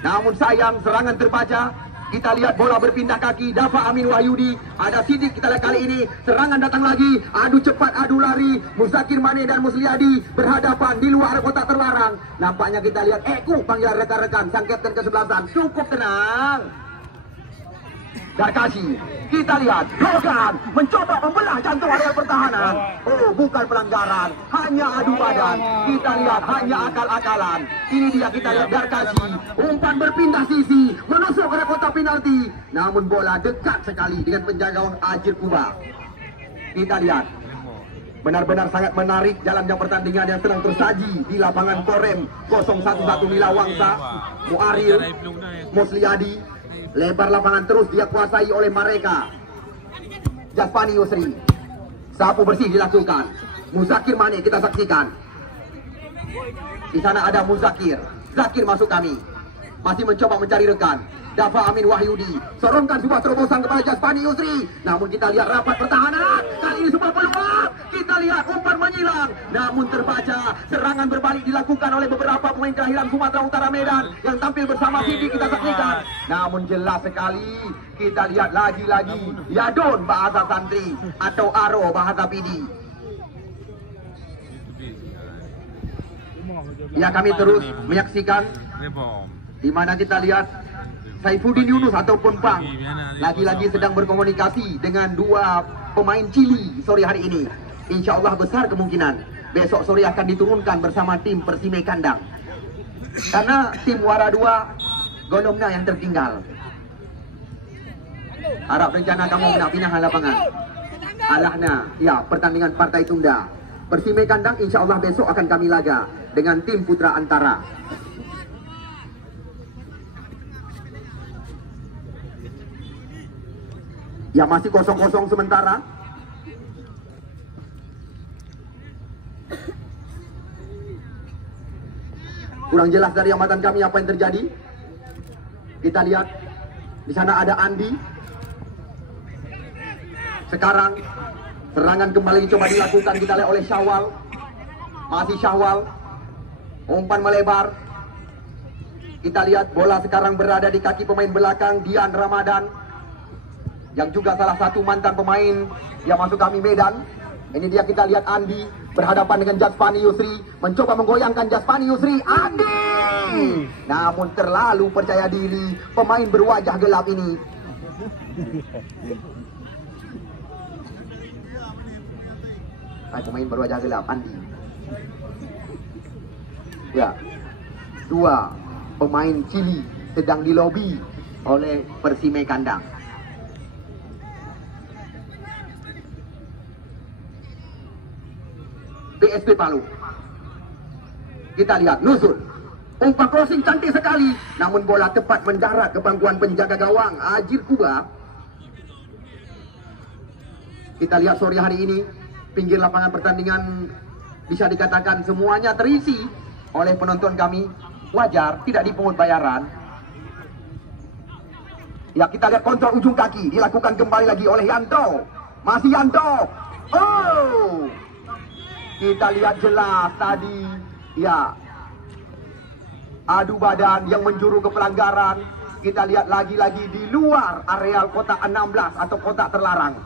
Namun sayang serangan terbaca. Kita lihat bola berpindah kaki. Dafa Amin Wahyudi. Ada Sidik kita lihat kali ini. Serangan datang lagi. Adu cepat, adu lari. Muzakir Mane dan Musliadi berhadapan di luar kotak terlarang. Nampaknya kita lihat panggil rekan-rekan sang kapten kesebelasan. Cukup tenang. Darkasi, kita lihat Dogan mencoba membelah jantung area pertahanan. Bukan pelanggaran, hanya adu badan. Kita lihat hanya akal-akalan. Ini dia kita lihat Darkasi, umpan berpindah sisi menusuk ke kotak penalti. Namun bola dekat sekali dengan penjaga gawang Ajir Kuba. Kita lihat benar-benar sangat menarik jalannya pertandingan yang sedang tersaji di lapangan Korem 011 Mila Wangsa. Muaril, Musliadi. Lebar lapangan terus dia kuasai oleh mereka. Jasfani Yusri. Sapu bersih dilakukan. Muzakir Mane kita saksikan. Di sana ada Muzakir. Zakir masuk kami. Masih mencoba mencari rekan. Dafa Amin Wahyudi. Sorongkan sebuah terobosan kepada Jasfani Yusri. Namun kita lihat rapat pertahanan. Kali ini sebuah peluang. Kita lihat umpan menyilang. Namun terbaca. Serangan berbalik dilakukan oleh beberapa pemain kelahiran Sumatera Utara Medan yang tampil bersama Sidik kita saksikan. Namun jelas sekali. Kita lihat lagi-lagi. Yadon bahasa santri atau Aro bahasa Pidi. Ya, kami terus menyaksikan di mana kita lihat Saifuddin Yunus ataupun Bang lagi-lagi sedang berkomunikasi dengan dua pemain Chili sore hari ini. Insya Allah besar kemungkinan besok sore akan diturunkan bersama tim Persime Kandang. Karena tim Wara 2 Golomna yang tertinggal. Harap rencana kamu nak pindah lapangan. Alahna, ya, pertandingan partai tunda. Persime Kandang insya Allah besok akan kami laga dengan tim Putra Antara. Ya, masih kosong-kosong sementara. Kurang jelas dari amatan kami apa yang terjadi. Kita lihat di sana ada Andi. Sekarang serangan kembali coba dilakukan kita lihat oleh Syawal. Masih Syawal. Umpan melebar. Kita lihat bola sekarang berada di kaki pemain belakang Dian Ramadan, yang juga salah satu mantan pemain yang masuk kami Medan. Ini dia kita lihat Andi berhadapan dengan Jasfani Yusri, mencoba menggoyangkan Jasfani Yusri. Andi, namun terlalu percaya diri pemain berwajah gelap ini. Pemain berwajah gelap Andi. Ya, dua pemain Chili sedang dilobi oleh Persime Kandang. PSB Paluh. Kita lihat Nuzul. Umpan crossing cantik sekali. Namun bola tepat mendarat ke pangkuan penjaga gawang Ajir Kuba. Kita lihat sore hari ini pinggir lapangan pertandingan bisa dikatakan semuanya terisi oleh penonton kami. Wajar, tidak dipungut bayaran. Ya, kita lihat kontrol ujung kaki dilakukan kembali lagi oleh Yanto. Masih Yanto. Kita lihat jelas tadi, ya, adu badan yang menjuru ke pelanggaran. Kita lihat lagi-lagi di luar areal kotak 16 atau kotak terlarang.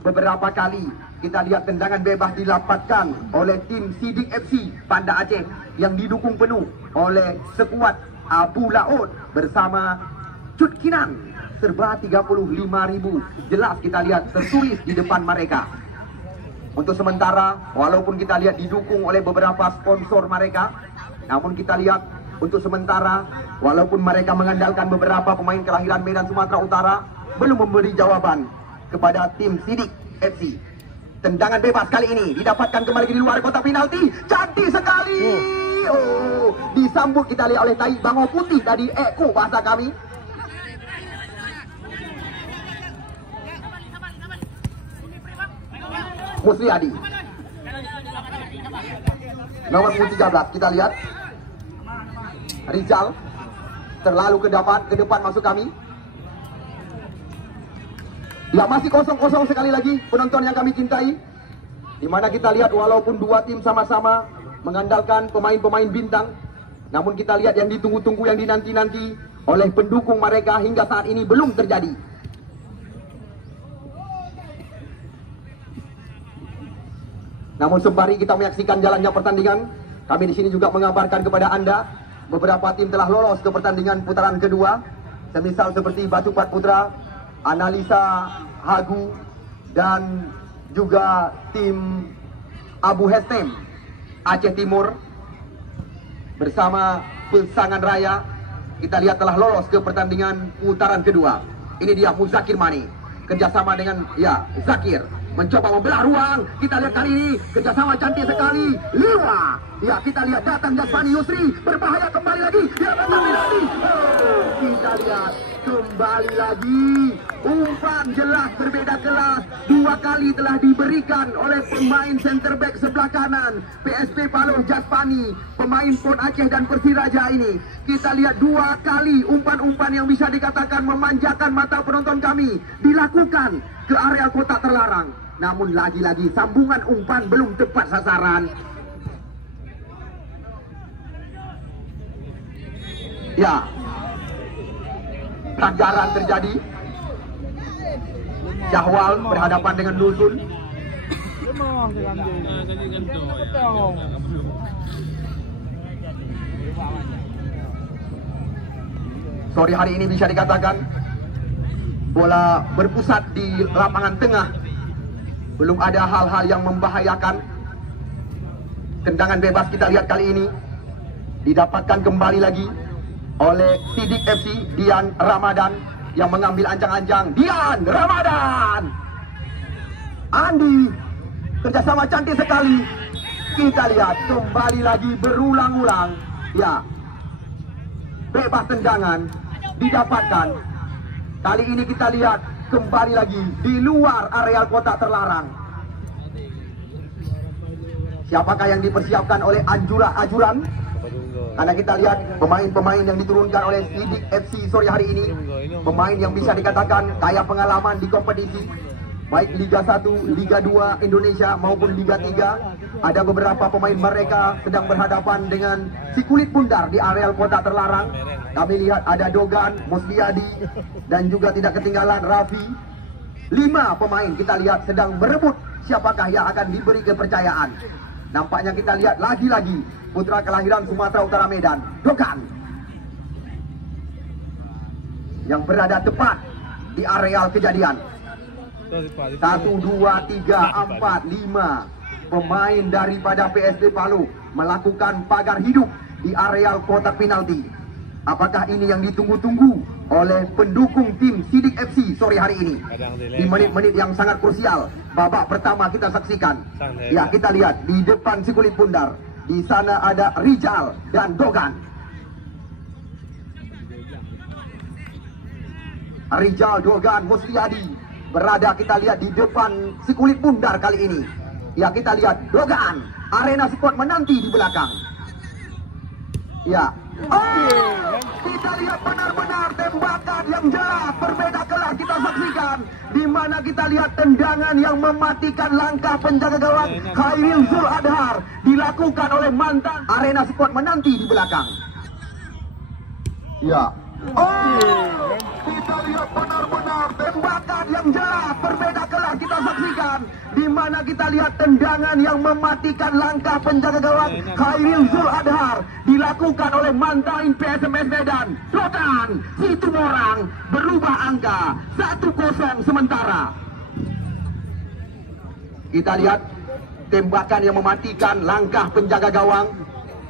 Beberapa kali kita lihat tendangan bebas dilapatkan oleh tim Sidik FC Banda Aceh. yang didukung penuh oleh skuad Abu Laut bersama Cut Kinan serba 35.000. Jelas kita lihat tertulis di depan mereka. Untuk sementara, walaupun kita lihat didukung oleh beberapa sponsor mereka, namun kita lihat untuk sementara, walaupun mereka mengandalkan beberapa pemain kelahiran Medan Sumatera Utara, belum memberi jawaban kepada tim Sidik FC. Tendangan bebas kali ini didapatkan kembali di luar kotak penalti. Cantik sekali. Oh, disambut kita lihat oleh tai bangau putih dari Eko bahasa kami. Musliadi. Nomor 13 kita lihat. Rizal terlalu ke depan masuk kami. Ya, masih kosong-kosong sekali lagi penonton yang kami cintai. Di mana kita lihat walaupun dua tim sama-sama mengandalkan pemain-pemain bintang, namun kita lihat yang ditunggu-tunggu, yang dinanti-nanti oleh pendukung mereka hingga saat ini belum terjadi. Namun sembari kita menyaksikan jalannya pertandingan, kami di sini juga mengabarkan kepada Anda beberapa tim telah lolos ke pertandingan putaran kedua, semisal seperti Batu Pat Putra, Analisa Hagu, dan juga tim Abu Hestem Aceh Timur bersama Pesangan Raya. Kita lihat telah lolos ke pertandingan putaran kedua. Ini dia Muzakir Mani kerjasama dengan Zakir mencoba membelah ruang. Kita lihat kali ini kerjasama cantik sekali. Liwa. Ya, kita lihat datang Jasmani Yusri berbahaya kembali lagi. Dia datang lagi. Oh, kita lihat kembali lagi. Umpan jelas berbeda kelas. Dua kali telah diberikan oleh pemain center back sebelah kanan PSP Paloh Jasmani, pemain Pon Aceh dan Persiraja ini. Kita lihat dua kali umpan-umpan yang bisa dikatakan memanjakan mata penonton kami dilakukan ke area kotak terlarang. Namun lagi-lagi sambungan umpan belum tepat sasaran. Ya, pelanggaran terjadi. Syahwal berhadapan dengan Nuzul. Sore hari ini bisa dikatakan bola berpusat di lapangan tengah. Belum ada hal-hal yang membahayakan. Tendangan bebas kita lihat kali ini didapatkan kembali lagi oleh Sidik FC Dian Ramadan yang mengambil ancang-ancang. Dian Ramadan, Andi kerjasama cantik sekali. Kita lihat kembali lagi berulang-ulang. Ya, bebas tendangan didapatkan. Kali ini kita lihat kembali lagi di luar areal kotak terlarang. Siapakah yang dipersiapkan oleh ajuran? Karena kita lihat pemain-pemain yang diturunkan oleh Sidik FC sore hari ini, pemain yang bisa dikatakan kaya pengalaman di kompetisi baik Liga 1, Liga 2 Indonesia maupun Liga 3. Ada beberapa pemain mereka sedang berhadapan dengan si kulit bundar di areal kotak terlarang. Kami lihat ada Dogan, Musliadi, dan juga tidak ketinggalan Raffi. 5 pemain kita lihat sedang berebut siapakah yang akan diberi kepercayaan. Nampaknya kita lihat lagi-lagi putra kelahiran Sumatera Utara Medan, Dogan, yang berada tepat di areal kejadian. 1, 2, 3, 4, 5 pemain daripada PSD Palu melakukan pagar hidup di areal kotak penalti. Apakah ini yang ditunggu-tunggu oleh pendukung tim Sidik FC sore hari ini? Di menit-menit yang sangat krusial babak pertama kita saksikan. Ya, kita lihat di depan si kulit bundar. Di sana ada Rizal dan Dogan. Rizal, Dogan, Musliadi berada kita lihat di depan si kulit bundar kali ini. Ya, kita lihat Dogan, Arena Sport menanti di belakang. Ya. Oh, kita lihat benar-benar tembakan yang jelas berbeda kelas kita saksikan, di mana kita lihat tendangan yang mematikan langkah penjaga gawang Khairil Zul Adhar dilakukan oleh mantan. Arena Sport menanti di belakang. Ya. Oh, kita lihat benar-benar tembakan yang jelas berbeda kelas kita saksikan, di di mana kita lihat tendangan yang mematikan langkah penjaga gawang Khairil Zuladhar dilakukan oleh mantan PSMS Medan. Sultan Situmorang berubah angka 1-0 sementara. Kita lihat tembakan yang mematikan langkah penjaga gawang,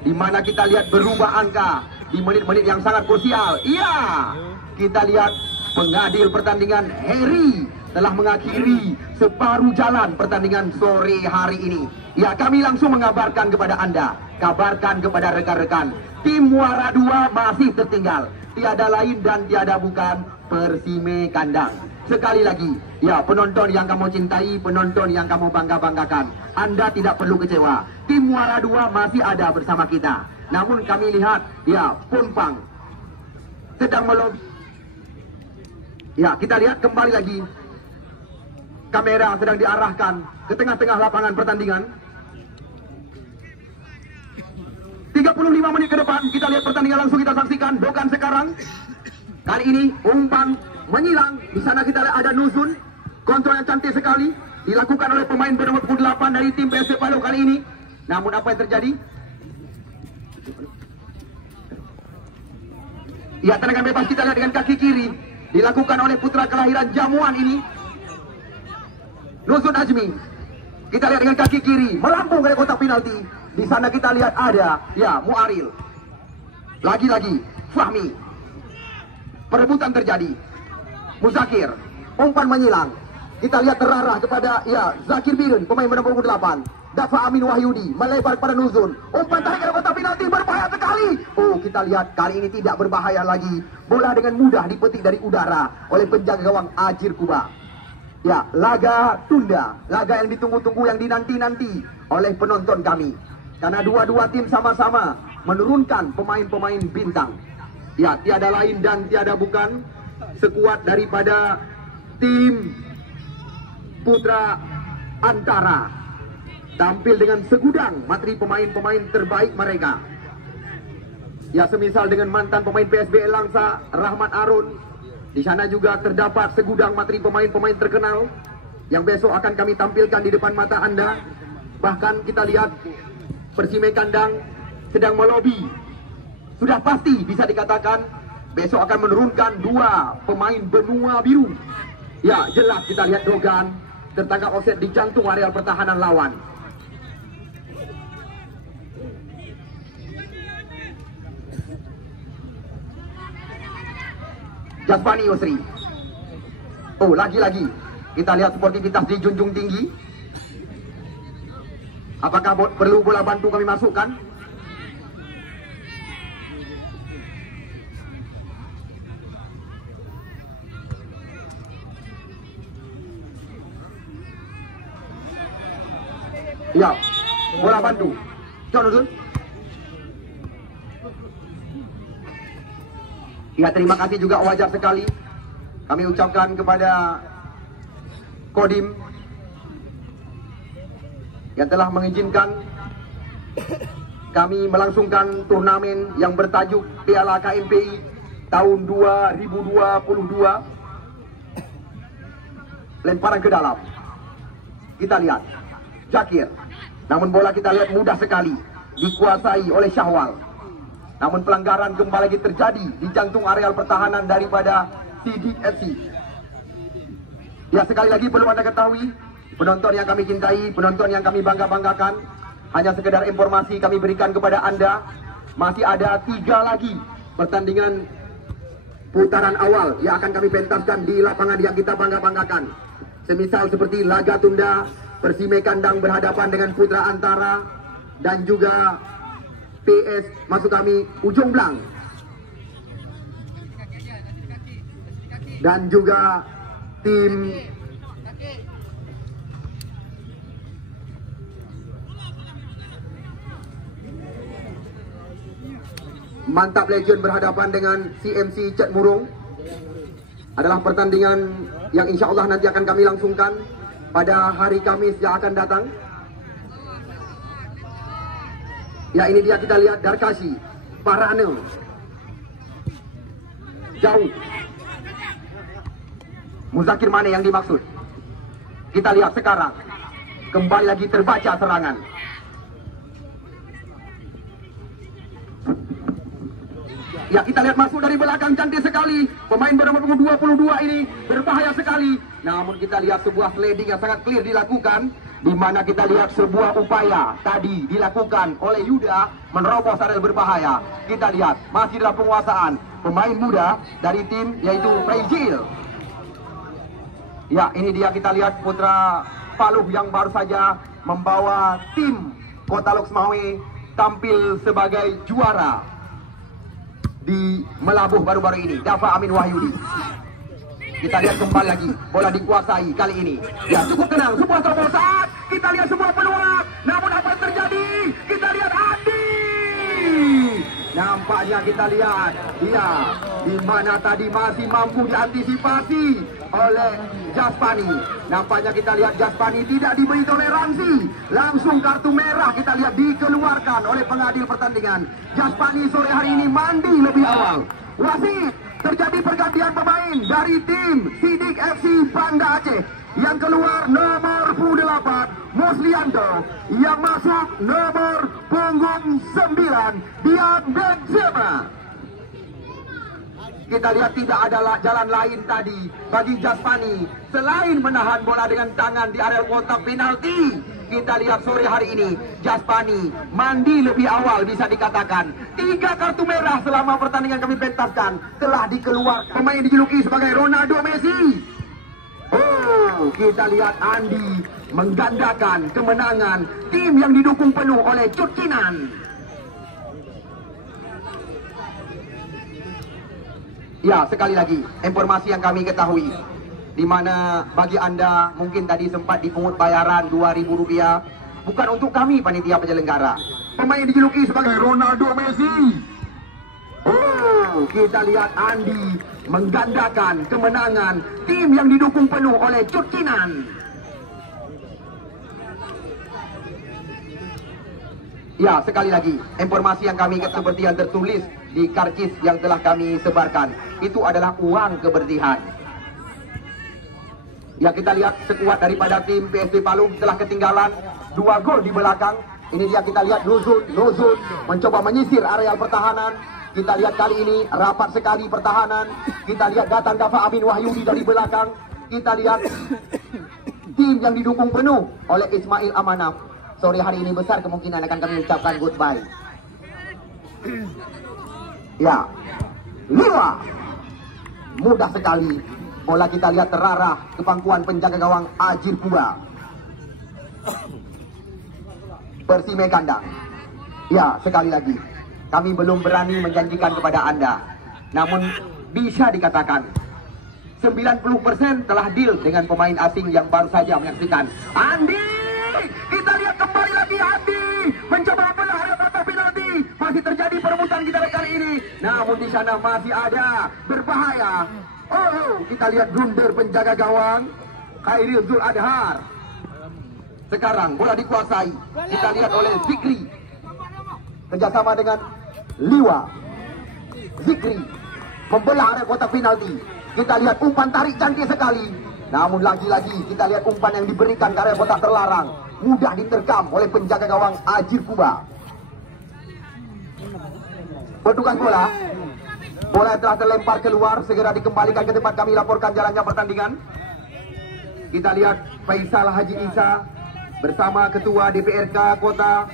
di mana kita lihat berubah angka di menit-menit yang sangat krusial. Iya, kita lihat pengadil pertandingan Heri telah mengakhiri separuh jalan pertandingan sore hari ini. Ya, kami langsung mengabarkan kepada Anda, kabarkan kepada rekan-rekan, tim Muara 2 masih tertinggal. Tiada lain dan tiada bukan Persime Kandang. Sekali lagi, ya, penonton yang kamu cintai, penonton yang kamu bangga-banggakan, Anda tidak perlu kecewa. Tim Muara 2 masih ada bersama kita. Namun kami lihat, ya, Punpang sedang melobi. Ya, kita lihat kembali lagi. Kamera sedang diarahkan ke tengah-tengah lapangan pertandingan. 35 menit ke depan, kita lihat pertandingan langsung kita saksikan. Bukan sekarang. Kali ini, umpan menyilang. Di sana kita lihat ada Nuzun. Kontrol yang cantik sekali dilakukan oleh pemain bernomor 8 dari tim PSP Palu kali ini. Namun apa yang terjadi? Ya, tendangan bebas kita lihat dengan kaki kiri dilakukan oleh putra kelahiran Jamuan ini, Nuzun Azmi. Kita lihat dengan kaki kiri melambung ke kotak penalti. Di sana kita lihat ada, ya, Muaril. Lagi-lagi Fahmi. Perebutan terjadi. Muzakir, umpan menyilang. Kita lihat terarah kepada, ya, Zakir Birun, pemain bernomor 8. Dafa Amin Wahyudi melebar pada Nuzun. Umpan tarik ke kotak penalti, berbahaya sekali. Oh, kita lihat kali ini tidak berbahaya lagi. Bola dengan mudah dipetik dari udara oleh penjaga gawang Ajir Kuba. Ya, laga tunda, laga yang ditunggu-tunggu, yang dinanti-nanti oleh penonton kami. Karena dua-dua tim sama-sama menurunkan pemain-pemain bintang. Ya, tiada lain dan tiada bukan sekuat daripada tim Putra Antara. Tampil dengan segudang materi pemain-pemain terbaik mereka. Ya, semisal dengan mantan pemain PSBL Langsa, Rahmat Arun. Di sana juga terdapat segudang materi pemain-pemain terkenal yang besok akan kami tampilkan di depan mata Anda. Bahkan kita lihat Persime Kandang sedang melobi. Sudah pasti bisa dikatakan besok akan menurunkan 2 pemain benua biru. Ya, jelas kita lihat Dogan tertangkap offset di jantung areal pertahanan lawan. Jasmani Yusri. Oh, lagi-lagi kita lihat sportivitas dijunjung tinggi. Apakah perlu bola bantu kami masukkan? Ya, bola bantu. Jonathan. Ya, terima kasih juga, wajar sekali kami ucapkan kepada Kodim yang telah mengizinkan kami melangsungkan turnamen yang bertajuk Piala KMPI tahun 2022. Lemparan ke dalam. Kita lihat Jakir. Namun bola kita lihat mudah sekali dikuasai oleh Syahwal. Namun pelanggaran kembali lagi terjadi di jantung areal pertahanan daripada Sidik FC. Ya, sekali lagi perlu Anda ketahui, penonton yang kami cintai, penonton yang kami bangga-banggakan, hanya sekedar informasi kami berikan kepada Anda, masih ada 3 lagi pertandingan putaran awal yang akan kami pentaskan di lapangan yang kita bangga-banggakan. Semisal seperti laga tunda Persime Kandang berhadapan dengan Putra Antara, dan juga PS masuk kami Ujung Blang, dan juga tim Mantap Legend berhadapan dengan CMC Cet Murung. Adalah pertandingan yang insya Allah nanti akan kami langsungkan pada hari Kamis yang akan datang. Ya, ini dia, kita lihat Darkasi, Parane, jauh. Muzakir mana yang dimaksud? Kita lihat sekarang Kembali lagi terbaca serangan. Ya, kita lihat masuk dari belakang, cantik sekali. Pemain bernomor punggung 22 ini berbahaya sekali. Namun kita lihat sebuah sliding yang sangat clear dilakukan, di mana kita lihat sebuah upaya tadi dilakukan oleh Yuda menerobos area berbahaya. Kita lihat masih dalam penguasaan pemain muda dari tim yaitu Faizil. Ya, ini dia kita lihat putra Paluh yang baru saja membawa tim Kota Loksmawe tampil sebagai juara di Melabuh baru-baru ini. Dafa Amin Wahyudi. Kita lihat kembali lagi, bola dikuasai kali ini. Ya, cukup tenang, sebuah terobosan. Kita lihat semua peluang. Namun apa yang terjadi? Kita lihat Andi. Nampaknya kita lihat, ya, di mana tadi masih mampu diantisipasi oleh Jaspani. Nampaknya kita lihat Jaspani tidak diberi toleransi. Langsung kartu merah kita lihat dikeluarkan oleh pengadil pertandingan. Jaspani sore hari ini mandi lebih awal. Wasit, terjadi pergantian pemain dari tim Sidik FC Banda Aceh. Yang keluar nomor 8 Muslianto, yang masuk nomor punggung 9 Dian Benzema. Kita lihat tidak ada jalan lain tadi bagi Jaspani selain menahan bola dengan tangan di area kotak penalti. Kita lihat sore hari ini Jaspani mandi lebih awal, bisa dikatakan 3 kartu merah selama pertandingan kami pentaskan telah dikeluarkan. Pemain yang dijuluki sebagai Ronaldo Messi. Oh, kita lihat Andi menggandakan kemenangan tim yang didukung penuh oleh Cut Kinan. Ya, sekali lagi informasi yang kami ketahui, di mana bagi Anda mungkin tadi sempat dipungut bayaran Rp2.000, bukan untuk kami panitia penyelenggara. Pemain dijuluki sebagai Ronaldo Messi. Oh, kita lihat Andi menggandakan kemenangan tim yang didukung penuh oleh Cut Kinan. Ya, sekali lagi informasi yang kami ketahui seperti yang tertulis di karcis yang telah kami sebarkan, itu adalah uang kebersihan. Ya, kita lihat sekuat daripada tim PSB Paluh telah ketinggalan 2 gol di belakang. Ini dia kita lihat Nuzul mencoba menyisir areal pertahanan. Kita lihat kali ini rapat sekali pertahanan. Kita lihat datang Dafa Amin Wahyudi dari belakang. Kita lihat tim yang didukung penuh oleh Ismail Amanaf. Sore hari ini besar kemungkinan akan kami ucapkan goodbye. Ya, Liwa mudah sekali. Bola kita lihat terarah ke pangkuan penjaga gawang Ajir Pua. Persime kandang. Ya, sekali lagi kami belum berani menjanjikan kepada Anda, namun bisa dikatakan 90% telah deal dengan pemain asing yang baru saja menyaksikan. Andi, kita lihat kembali lagi Andi mencoba membelah area kotak penalti. Masih terjadi perebutan kita kali ini, namun di sana masih ada berbahaya. Oh, kita lihat blunder penjaga gawang Khairil Zul Adhar. Sekarang bola dikuasai, kita lihat oleh Zikri kerjasama dengan Liwa. Zikri membelah area kotak penalti. Kita lihat umpan tarik cantik sekali, namun lagi-lagi kita lihat umpan yang diberikan ke area kotak terlarang mudah diterkam oleh penjaga gawang Ajir Kuba. Petugas bola, bola telah terlempar keluar, segera dikembalikan ke tempat kami laporkan jalannya pertandingan. Kita lihat Faisal Haji Isa bersama Ketua DPRK Kota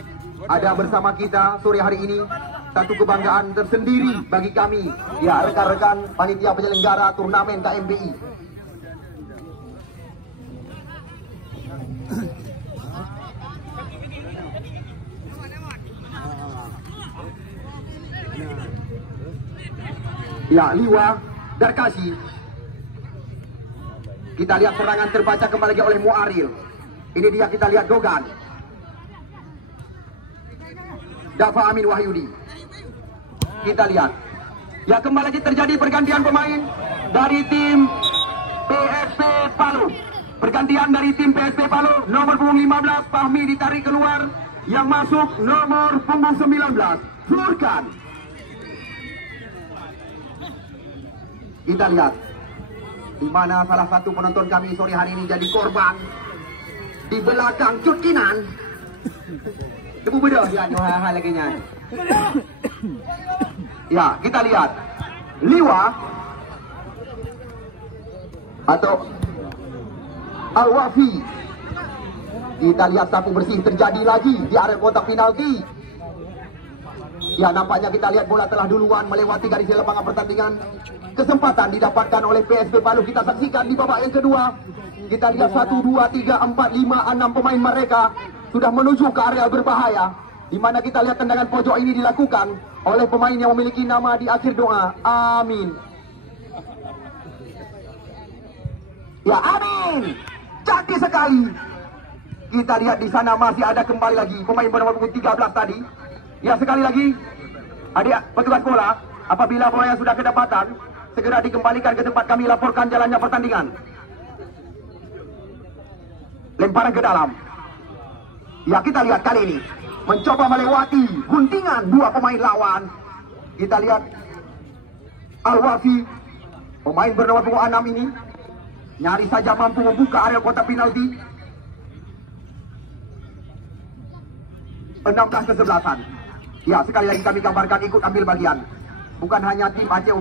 ada bersama kita sore hari ini. Satu kebanggaan tersendiri bagi kami, ya, rekan-rekan panitia penyelenggara turnamen KMBI. Ya, Liwa Darkasi. Kita lihat serangan terbaca kembali lagi oleh Muaril. Ini dia kita lihat Dogan. Dafa Amin Wahyudi. Kita lihat. Ya, kembali lagi terjadi pergantian pemain dari tim PSB Paluh. Pergantian dari tim PSB Paluh, nomor punggung 15 Fahmi ditarik keluar. Yang masuk nomor punggung 19 Furkan. Kita lihat di mana salah satu penonton kami sore hari ini jadi korban di belakang Cut Kinan. Tebu beda ya hal lagi nya. Ya, kita lihat Liwa atau Al-Wafi. Kita lihat sapu bersih terjadi lagi di area kotak penalti. Ya, nampaknya kita lihat bola telah duluan melewati garis lapangan pertandingan. Kesempatan didapatkan oleh PSB Palu. Kita saksikan di babak yang kedua. Kita lihat 1, 2, 3, 4, 5, 6 pemain mereka sudah menuju ke area berbahaya, di mana kita lihat tendangan pojok ini dilakukan oleh pemain yang memiliki nama di akhir doa, Amin. Ya, Amin. Cantik sekali. Kita lihat di sana masih ada kembali lagi pemain bernomor punggung 13 tadi. Ya, sekali lagi, adik petugas bola, apabila bola yang sudah kedapatan, segera dikembalikan ke tempat kami laporkan jalannya pertandingan. Lemparan ke dalam. Ya, kita lihat kali ini mencoba melewati guntingan dua pemain lawan. Kita lihat Al-Wafi, pemain bernomor punggung 6 ini, nyaris saja mampu membuka area kotak penalti. 16-11. Ya, sekali lagi kami gambarkan ikut ambil bagian. Bukan hanya tim Aceh.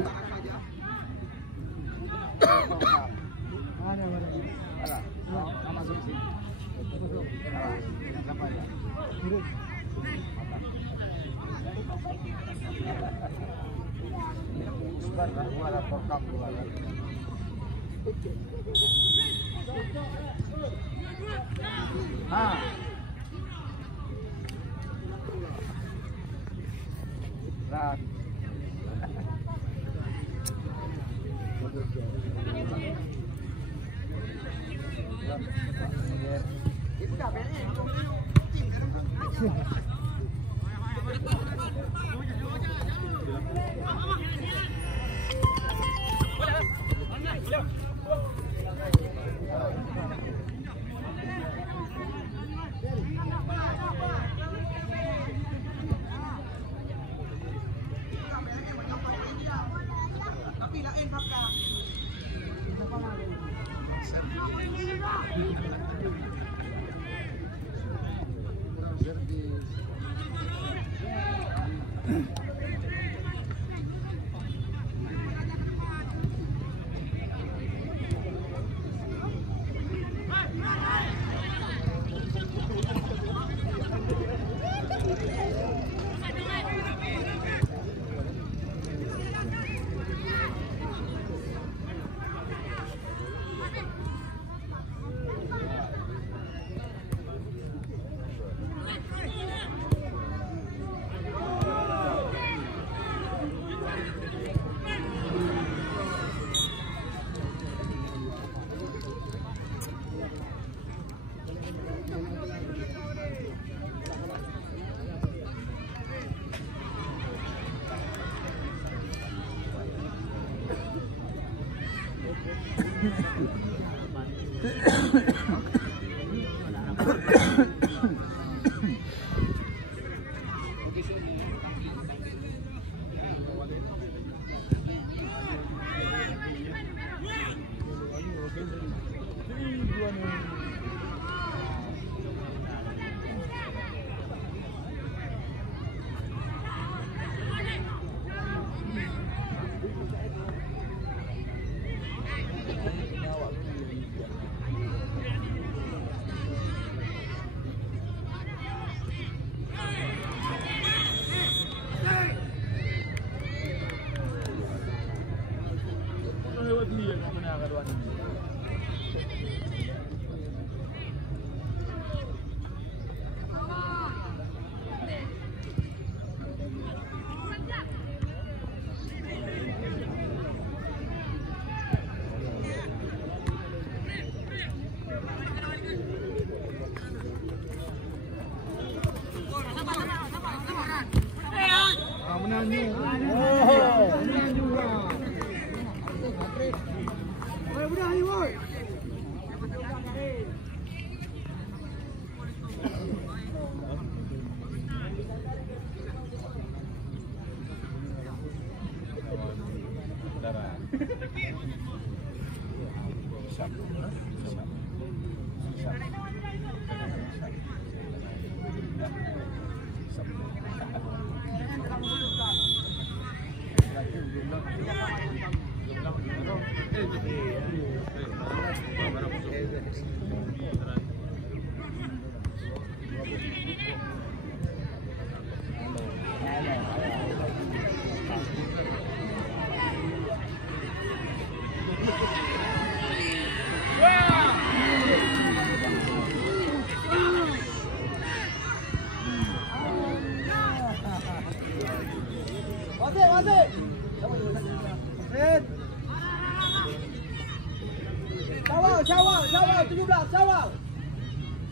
Syawal 17 Syawal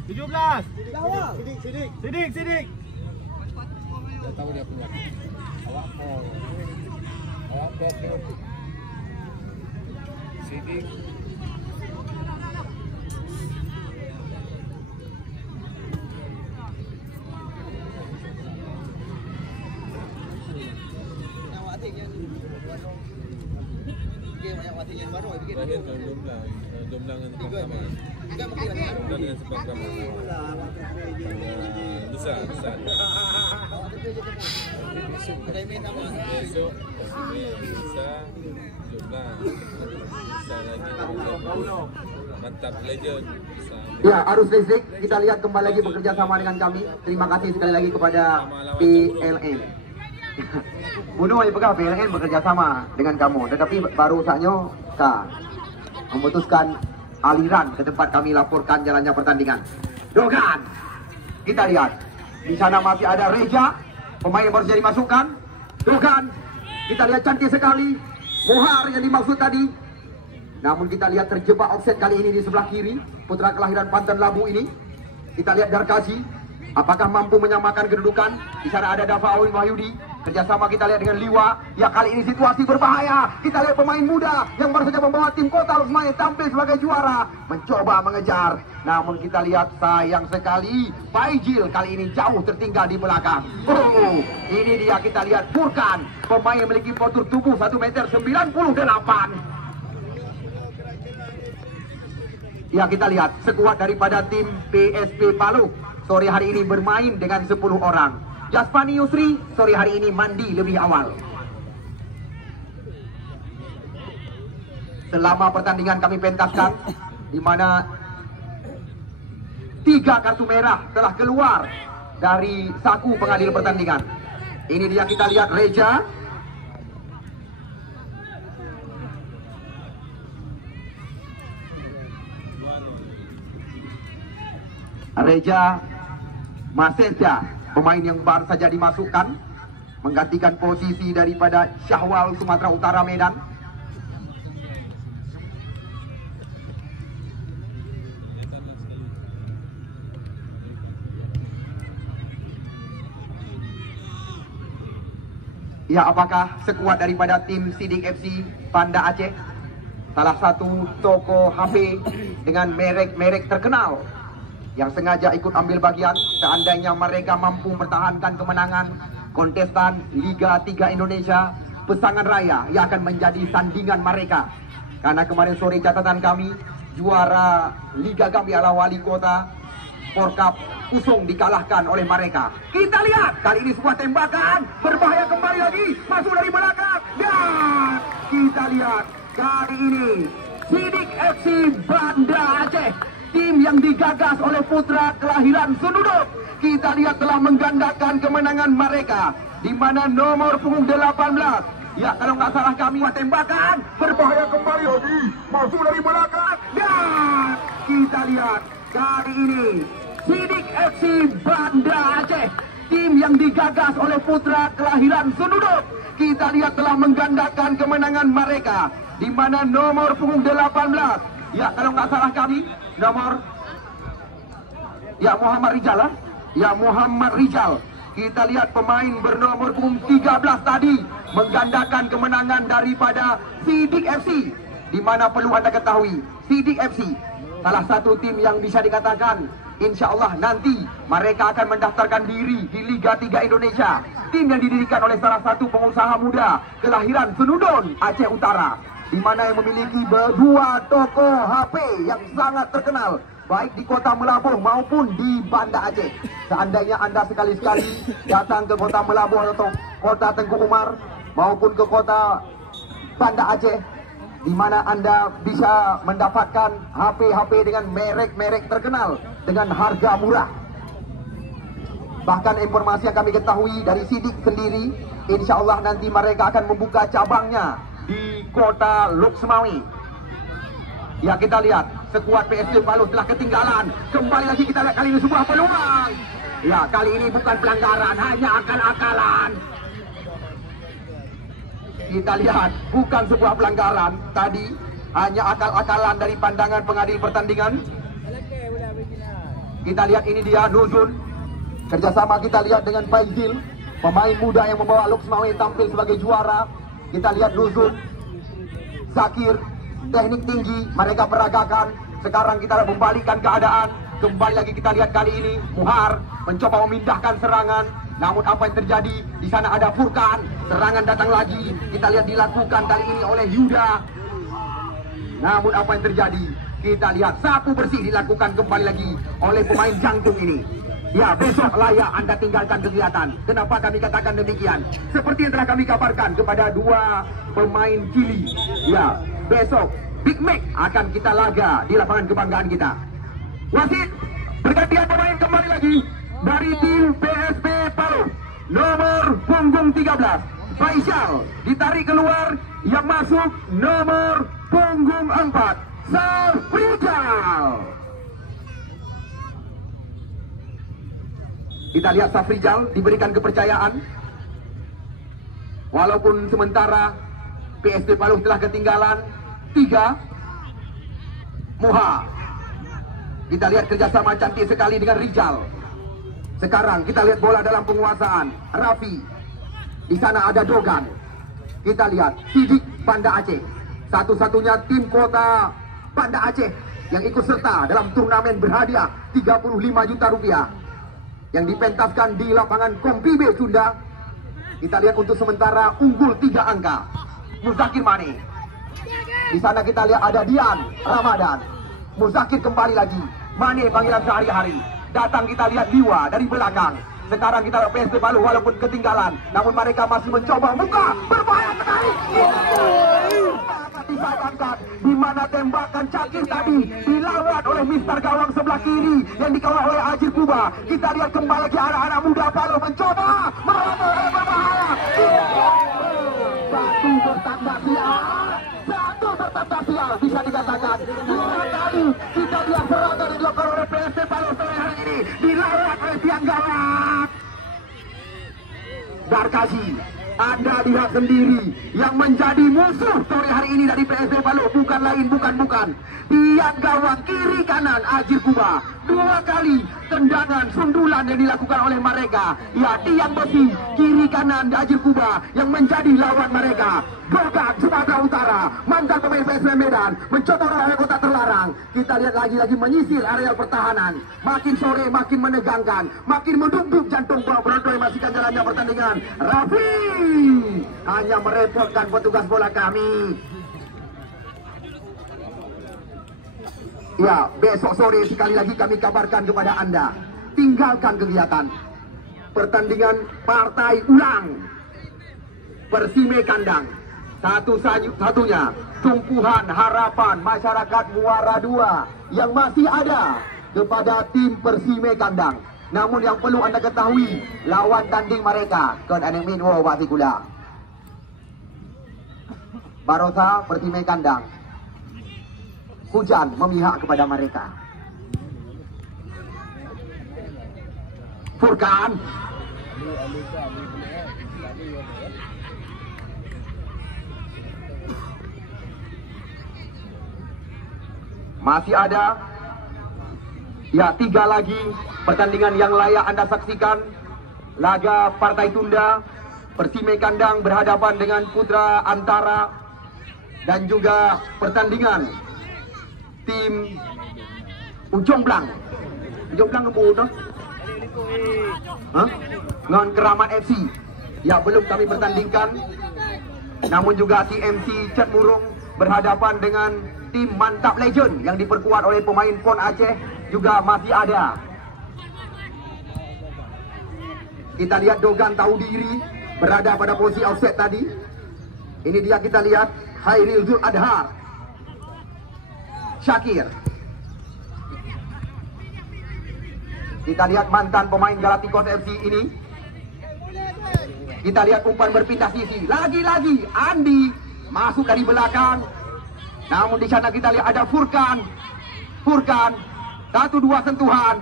17. Syawal Sidik. Tak tahu dia punya. Awak mau. Sidik. Lahir tahun 12 dengan pertama. Dengan sebab ramai. Besar. Besok besar jumlah. Besar lagi. Mantap legend. Ya, arus listrik kita lihat kembali lagi bekerja sama dengan kami. Terima kasih sekali lagi kepada PLN. Bunuh yang pegang PLN bekerja sama dengan kamu, tetapi baru saatnya memutuskan aliran ke tempat kami laporkan jalannya pertandingan. Dogan, kita lihat di sana masih ada Reja, pemain yang baru jadi masukkan. Dogan, kita lihat cantik sekali. Mohar yang dimaksud tadi. Namun kita lihat terjebak offset kali ini di sebelah kiri. Putra kelahiran Pantan Labu ini. Kita lihat Darkazi, apakah mampu menyamakan kedudukan. Di sana ada Dava Awin Wahyudi. Kerjasama kita lihat dengan Liwa. Ya, kali ini situasi berbahaya. Kita lihat pemain muda yang baru saja membawa tim Kota Lukmain tampil sebagai juara, mencoba mengejar. Namun kita lihat sayang sekali Faijil kali ini jauh tertinggal di belakang. Ini dia, kita lihat Furkan, pemain yang memiliki postur tubuh 1,98 meter. Ya, kita lihat sekuat daripada tim PSP Palu sore hari ini bermain dengan 10 orang. Jasmani Yusri sore hari ini mandi lebih awal. Selama pertandingan kami pentaskan, di mana 3 kartu merah telah keluar dari saku pengadil pertandingan. Ini dia, kita lihat Reja. Reja Maseja, pemain yang baru saja dimasukkan, menggantikan posisi daripada Syahwal Sumatera Utara Medan. Ya, apakah sekuat daripada tim Sidik FC Panda Aceh? Salah satu toko HP dengan merek-merek terkenal yang sengaja ikut ambil bagian. Seandainya mereka mampu mempertahankan kemenangan, kontestan Liga 3 Indonesia Pesangan Raya yang akan menjadi sandingan mereka. Karena kemarin sore catatan kami, juara Liga Gambia adalah Wali Kota Porkap Usung dikalahkan oleh mereka. Kita lihat kali ini sebuah tembakan berbahaya kembali lagi, masuk dari belakang, dan kita lihat kali ini Sidik FC Banda Aceh, tim yang digagas oleh putra kelahiran Sunduduk, kita lihat telah menggandakan kemenangan mereka, di mana nomor punggung 18, ya kalau nggak salah kami, tembakan berbahaya kembali lagi, masuk dari belakang, dan kita lihat kali ini Sidik FC Banda Aceh, tim yang digagas oleh putra kelahiran Sunduduk, kita lihat telah menggandakan kemenangan mereka, di mana nomor punggung 18, ya kalau nggak salah kami, nomor ya Muhammad Rijal, ya Muhammad Rijal. Kita lihat pemain bernomor punggung 13 tadi menggandakan kemenangan daripada Sidik FC, di mana perlu Anda ketahui, Sidik FC salah satu tim yang bisa dikatakan insya Allah nanti mereka akan mendaftarkan diri di Liga 3 Indonesia. Tim yang didirikan oleh salah satu pengusaha muda kelahiran Senudon, Aceh Utara, di mana yang memiliki 2 toko HP yang sangat terkenal. baik di kota Melabuh maupun di Banda Aceh. Seandainya anda sekali-sekali datang ke kota Melabuh atau kota Tengku Umar maupun ke kota Banda Aceh, di mana anda bisa mendapatkan HP-HP dengan merek-merek terkenal dengan harga murah. Bahkan informasi yang kami ketahui dari Sidik sendiri, insya Allah nanti mereka akan membuka cabangnya di kota Lok Semawi. Ya, kita lihat sekuat PSB Palu telah ketinggalan. Kembali lagi kita lihat kali ini sebuah peluang. Ya, kali ini bukan pelanggaran, hanya akal-akalan. Kita lihat bukan sebuah pelanggaran tadi, hanya akal-akalan dari pandangan pengadil pertandingan. Kita lihat ini dia Nuzul. Kerjasama kita lihat dengan Faizil, pemain muda yang membawa Lok Semawi tampil sebagai juara. Kita lihat Nuzul, Zakir, teknik tinggi mereka peragakan. Sekarang kita membalikkan keadaan. Kembali lagi kita lihat kali ini Muhar mencoba memindahkan serangan. Namun apa yang terjadi? Di sana ada Furkan. Serangan datang lagi. Kita lihat dilakukan kali ini oleh Yuda. Namun apa yang terjadi? Kita lihat sapu bersih dilakukan kembali lagi oleh pemain jantung ini. Ya, besok layak anda tinggalkan kegiatan. Kenapa kami katakan demikian? Seperti yang telah kami kabarkan kepada dua pemain Chili. Ya, besok Big Mac akan kita laga di lapangan kebanggaan kita. Wasit, pergantian pemain kembali lagi dari tim PSB Palu. Nomor punggung 13, Faisal ditarik keluar. Yang masuk nomor punggung 4, Safrijal. Kita lihat Safrijal diberikan kepercayaan. Walaupun sementara PSB Palu telah ketinggalan 3. Muha. Kita lihat kerjasama cantik sekali dengan Rijal. Sekarang kita lihat bola dalam penguasaan Raffi. Di sana ada Dogan. Kita lihat Sidik Banda Aceh, satu-satunya tim kota Banda Aceh yang ikut serta dalam turnamen berhadiah 35 juta rupiah yang dipentaskan di lapangan Kompibe Sunda. Kita lihat untuk sementara unggul 3 angka Muzakir Mane. Di sana kita lihat ada Dian Ramadan. Muzakir kembali lagi. Mane panggilan sehari-hari. Datang kita lihat Liwa dari belakang. Sekarang kita lihat PSB Palu walaupun ketinggalan, namun mereka masih mencoba buka. Berbahaya sekali. Disayangkan di mana tembakan Cakir tadi dilawan oleh Mister Gawang sebelah kiri yang dikawal oleh Ajir Kuba. Kita lihat kembali lagi anak-anak muda Palu mencoba merata berbahaya. Satu bertanda sial bisa dikatakan. 2 kali kita lihat serangan yang dilakukan oleh PSB Palu sore hari ini dilawan oleh tiang gawang. Darkasi, Anda lihat sendiri yang menjadi musuh sore hari ini dari PSB Palu bukan lain bukan tiang gawang kiri kanan Ajir Kuba. 2 kali tendangan sundulan yang dilakukan oleh mereka. Ya, tiang besi kiri kanan Ajir Kuba yang menjadi lawan mereka. Dogan Sumatera Utara, mantan pemain PSB Medan, mencoba area kota terlarang. Kita lihat lagi-lagi menyisir area pertahanan. Makin sore makin menegangkan, makin mendung-dung jantung penonton yang masih jalannya pertandingan. Raffi hanya merepotkan petugas bola kami. Ya, besok sore sekali lagi kami kabarkan kepada Anda, tinggalkan kegiatan. Pertandingan partai ulang Persime Kandang. Satu-satunya tumpuhan harapan masyarakat Muara II yang masih ada kepada tim Persime Kandang. Namun yang perlu Anda ketahui, lawan tanding mereka kon anemin wo wasikula. Barosa Persime Kandang. Hujan memihak kepada mereka. Furkan. Masih ada ya 3 lagi pertandingan yang layak Anda saksikan. Laga partai tunda Persime Kandang berhadapan dengan Putra Antara, dan juga pertandingan tim Ujong Blang kebun no? Ngon Keramat FC. Ya, belum kami pertandingkan. Namun juga TMC Cat Murung berhadapan dengan tim Mantap Legend yang diperkuat oleh pemain PON Aceh juga masih ada. Kita lihat Dogan tahu diri, berada pada posisi offset tadi. Ini dia, kita lihat Hairil Zul Adhar, Syakir. Kita lihat mantan pemain Galacticos FC ini. Kita lihat umpan berpindah sisi. Lagi-lagi Andi masuk dari belakang. Namun di sana kita lihat ada Furkan. 1-2 sentuhan.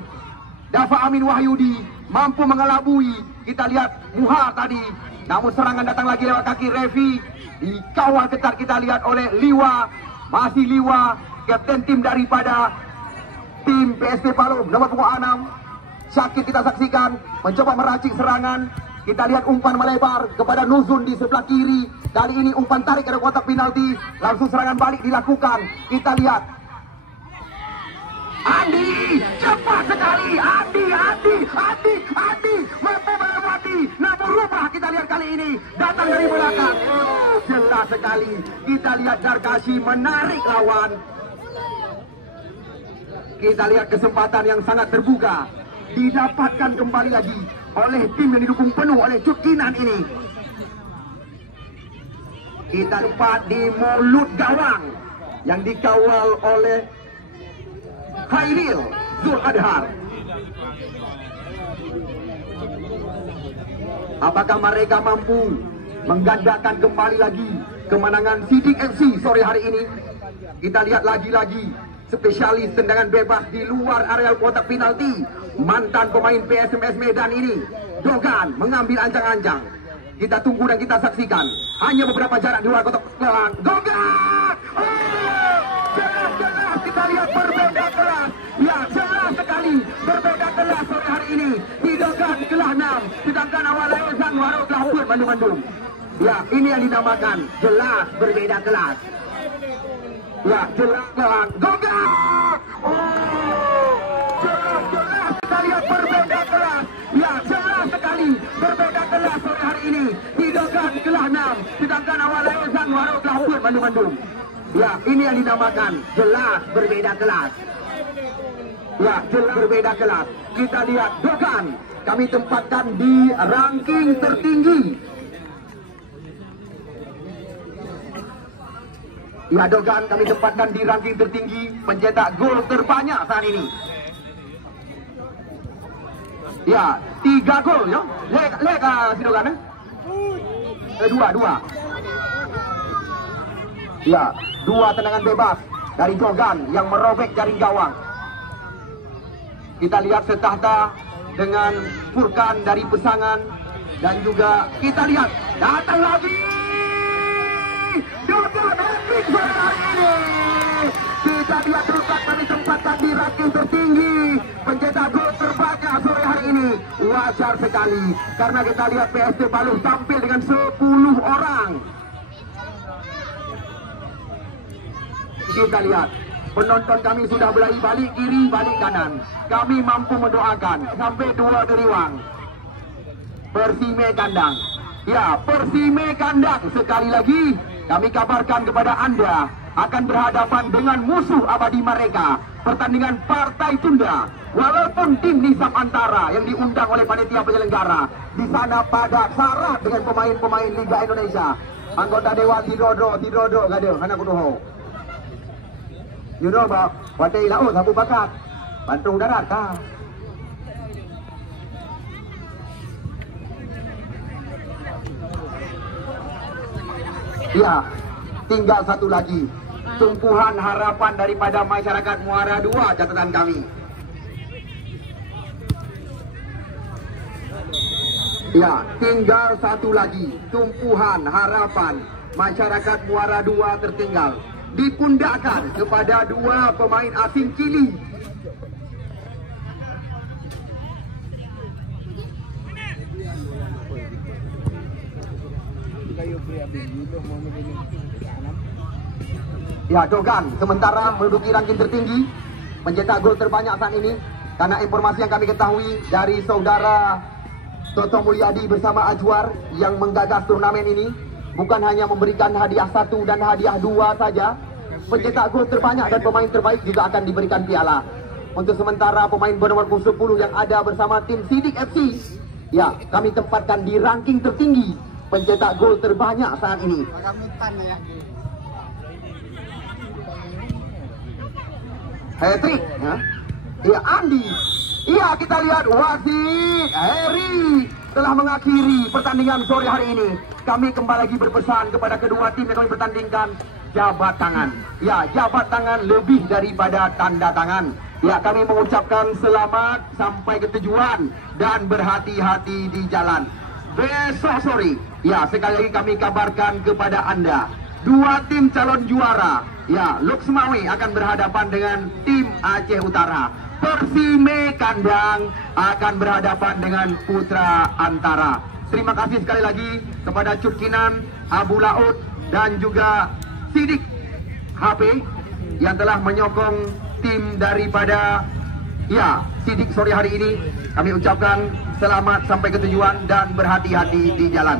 Dafa Amin Wahyudi mampu mengelabui. Kita lihat Muhar tadi. Namun serangan datang lagi lewat kaki Revi. Dikawal ketat kita lihat oleh Liwa. Masih Liwa, kapten tim daripada tim PSP Palung, nomor punggung 6. Syakir kita saksikan mencoba meracik serangan. Kita lihat umpan melebar kepada Nuzun di sebelah kiri. Kali ini umpan tarik ke kotak penalti. Langsung serangan balik dilakukan. Kita lihat Andi, cepat sekali. Andi mampu melewati. Namun rubah kita lihat kali ini datang dari belakang. Jelas sekali. Kita lihat Darkashi menarik lawan. Kita lihat kesempatan yang sangat terbuka didapatkan kembali lagi oleh tim yang didukung penuh oleh Cut Kinan ini. Kita lihat di mulut gawang yang dikawal oleh Hairil Zul Adhar. Apakah mereka mampu menggandakan kembali lagi kemenangan Sidik FC sore hari ini? Kita lihat lagi-lagi spesialis tendangan bebas di luar area kotak penalti, mantan pemain PSMS Medan ini, Dogan mengambil ancang-ancang. Kita tunggu dan kita saksikan. Hanya beberapa jarak di luar kotak penalti. Dogan! Jelas kita lihat berbeda kelas. Ya, jelas sekali berbeda kelas sore hari ini. Di Dogan kelas 6, sedangkan awal Zhang Waro kelas 4 Bandung. Ya, ini yang dinamakan jelas berbeda kelas. Ya, jelas kelas. Dogan! Jelas kita lihat berbeda kelas. Ya, jelas sekali berbeda kelas sore hari ini. Di Dogan kelas 6, sedangkan awal Zhang Waro kelas 4 Bandung. Ya, ini yang dinamakan jelas berbeda kelas. Ya, jelas berbeda kelas. Kita lihat Dogan kami tempatkan di ranking tertinggi. Ya, Dogan kami tempatkan di ranking tertinggi, pencetak gol terbanyak saat ini. Ya, 3 gol ya. Lek si Dogan dua. Ya, 2 tendangan bebas dari Dogan yang merobek jaring gawang. Kita lihat setahta dengan Furkan dari Pesangan. Dan juga kita lihat datang lagi Dogan Epic sore hari ini. Kita lihat Dogan kami tempatkan di ranking tertinggi, pencetak gol terbanyak sore hari ini. Wajar sekali karena kita lihat PSP Palung tampil dengan 10 orang. Kita lihat penonton kami sudah mulai balik kiri, balik kanan. Kami mampu mendoakan sampai 2 geriwang. Persime kandang. Ya, Persime kandang. Sekali lagi kami kabarkan kepada Anda akan berhadapan dengan musuh abadi mereka. Pertandingan partai tunda. Walaupun tim Nisam Antara yang diundang oleh panitia penyelenggara di sana pada syarat dengan pemain-pemain Liga Indonesia. Anggota Dewan Tidodo gaduh anak kudoho. You know ba, waday lao sabu bakat. Bantung darat ka. Ya, tinggal satu lagi. Tumpuhan harapan daripada masyarakat Muara 2 catatan kami. Ya, tinggal satu lagi. Tumpuhan harapan masyarakat Muara 2 tertinggal. Dipundakkan kepada 2 pemain asing Chili. Ya, Dogan sementara menduduki ranking tertinggi, mencetak gol terbanyak saat ini. Karena informasi yang kami ketahui dari saudara Toto Mulyadi bersama Ajwar yang menggagas turnamen ini, bukan hanya memberikan hadiah 1 dan hadiah 2 saja, pencetak gol terbanyak dan pemain terbaik juga akan diberikan piala. Untuk sementara pemain bernomor 10 yang ada bersama tim Sidik FC, ya, kami tempatkan di ranking tertinggi pencetak gol terbanyak saat ini. Hat-trick, ya. Ya, Andi. Iya, kita lihat wasit Heri telah mengakhiri pertandingan sore hari ini. Kami kembali lagi berpesan kepada kedua tim yang kami pertandingkan, jabat tangan. Ya, jabat tangan lebih daripada tanda tangan. Ya, kami mengucapkan selamat sampai ke tujuan dan berhati-hati di jalan. Besok sore, ya, sekali lagi kami kabarkan kepada Anda, dua tim calon juara, ya, Luxmawi akan berhadapan dengan tim Aceh Utara. Persime Kandang akan berhadapan dengan Putra Antara. Terima kasih sekali lagi kepada Cukinan, Abu Laut dan juga Sidik HP yang telah menyokong tim daripada, ya, Sidik sore hari ini. Kami ucapkan selamat sampai ke tujuan dan berhati-hati di jalan.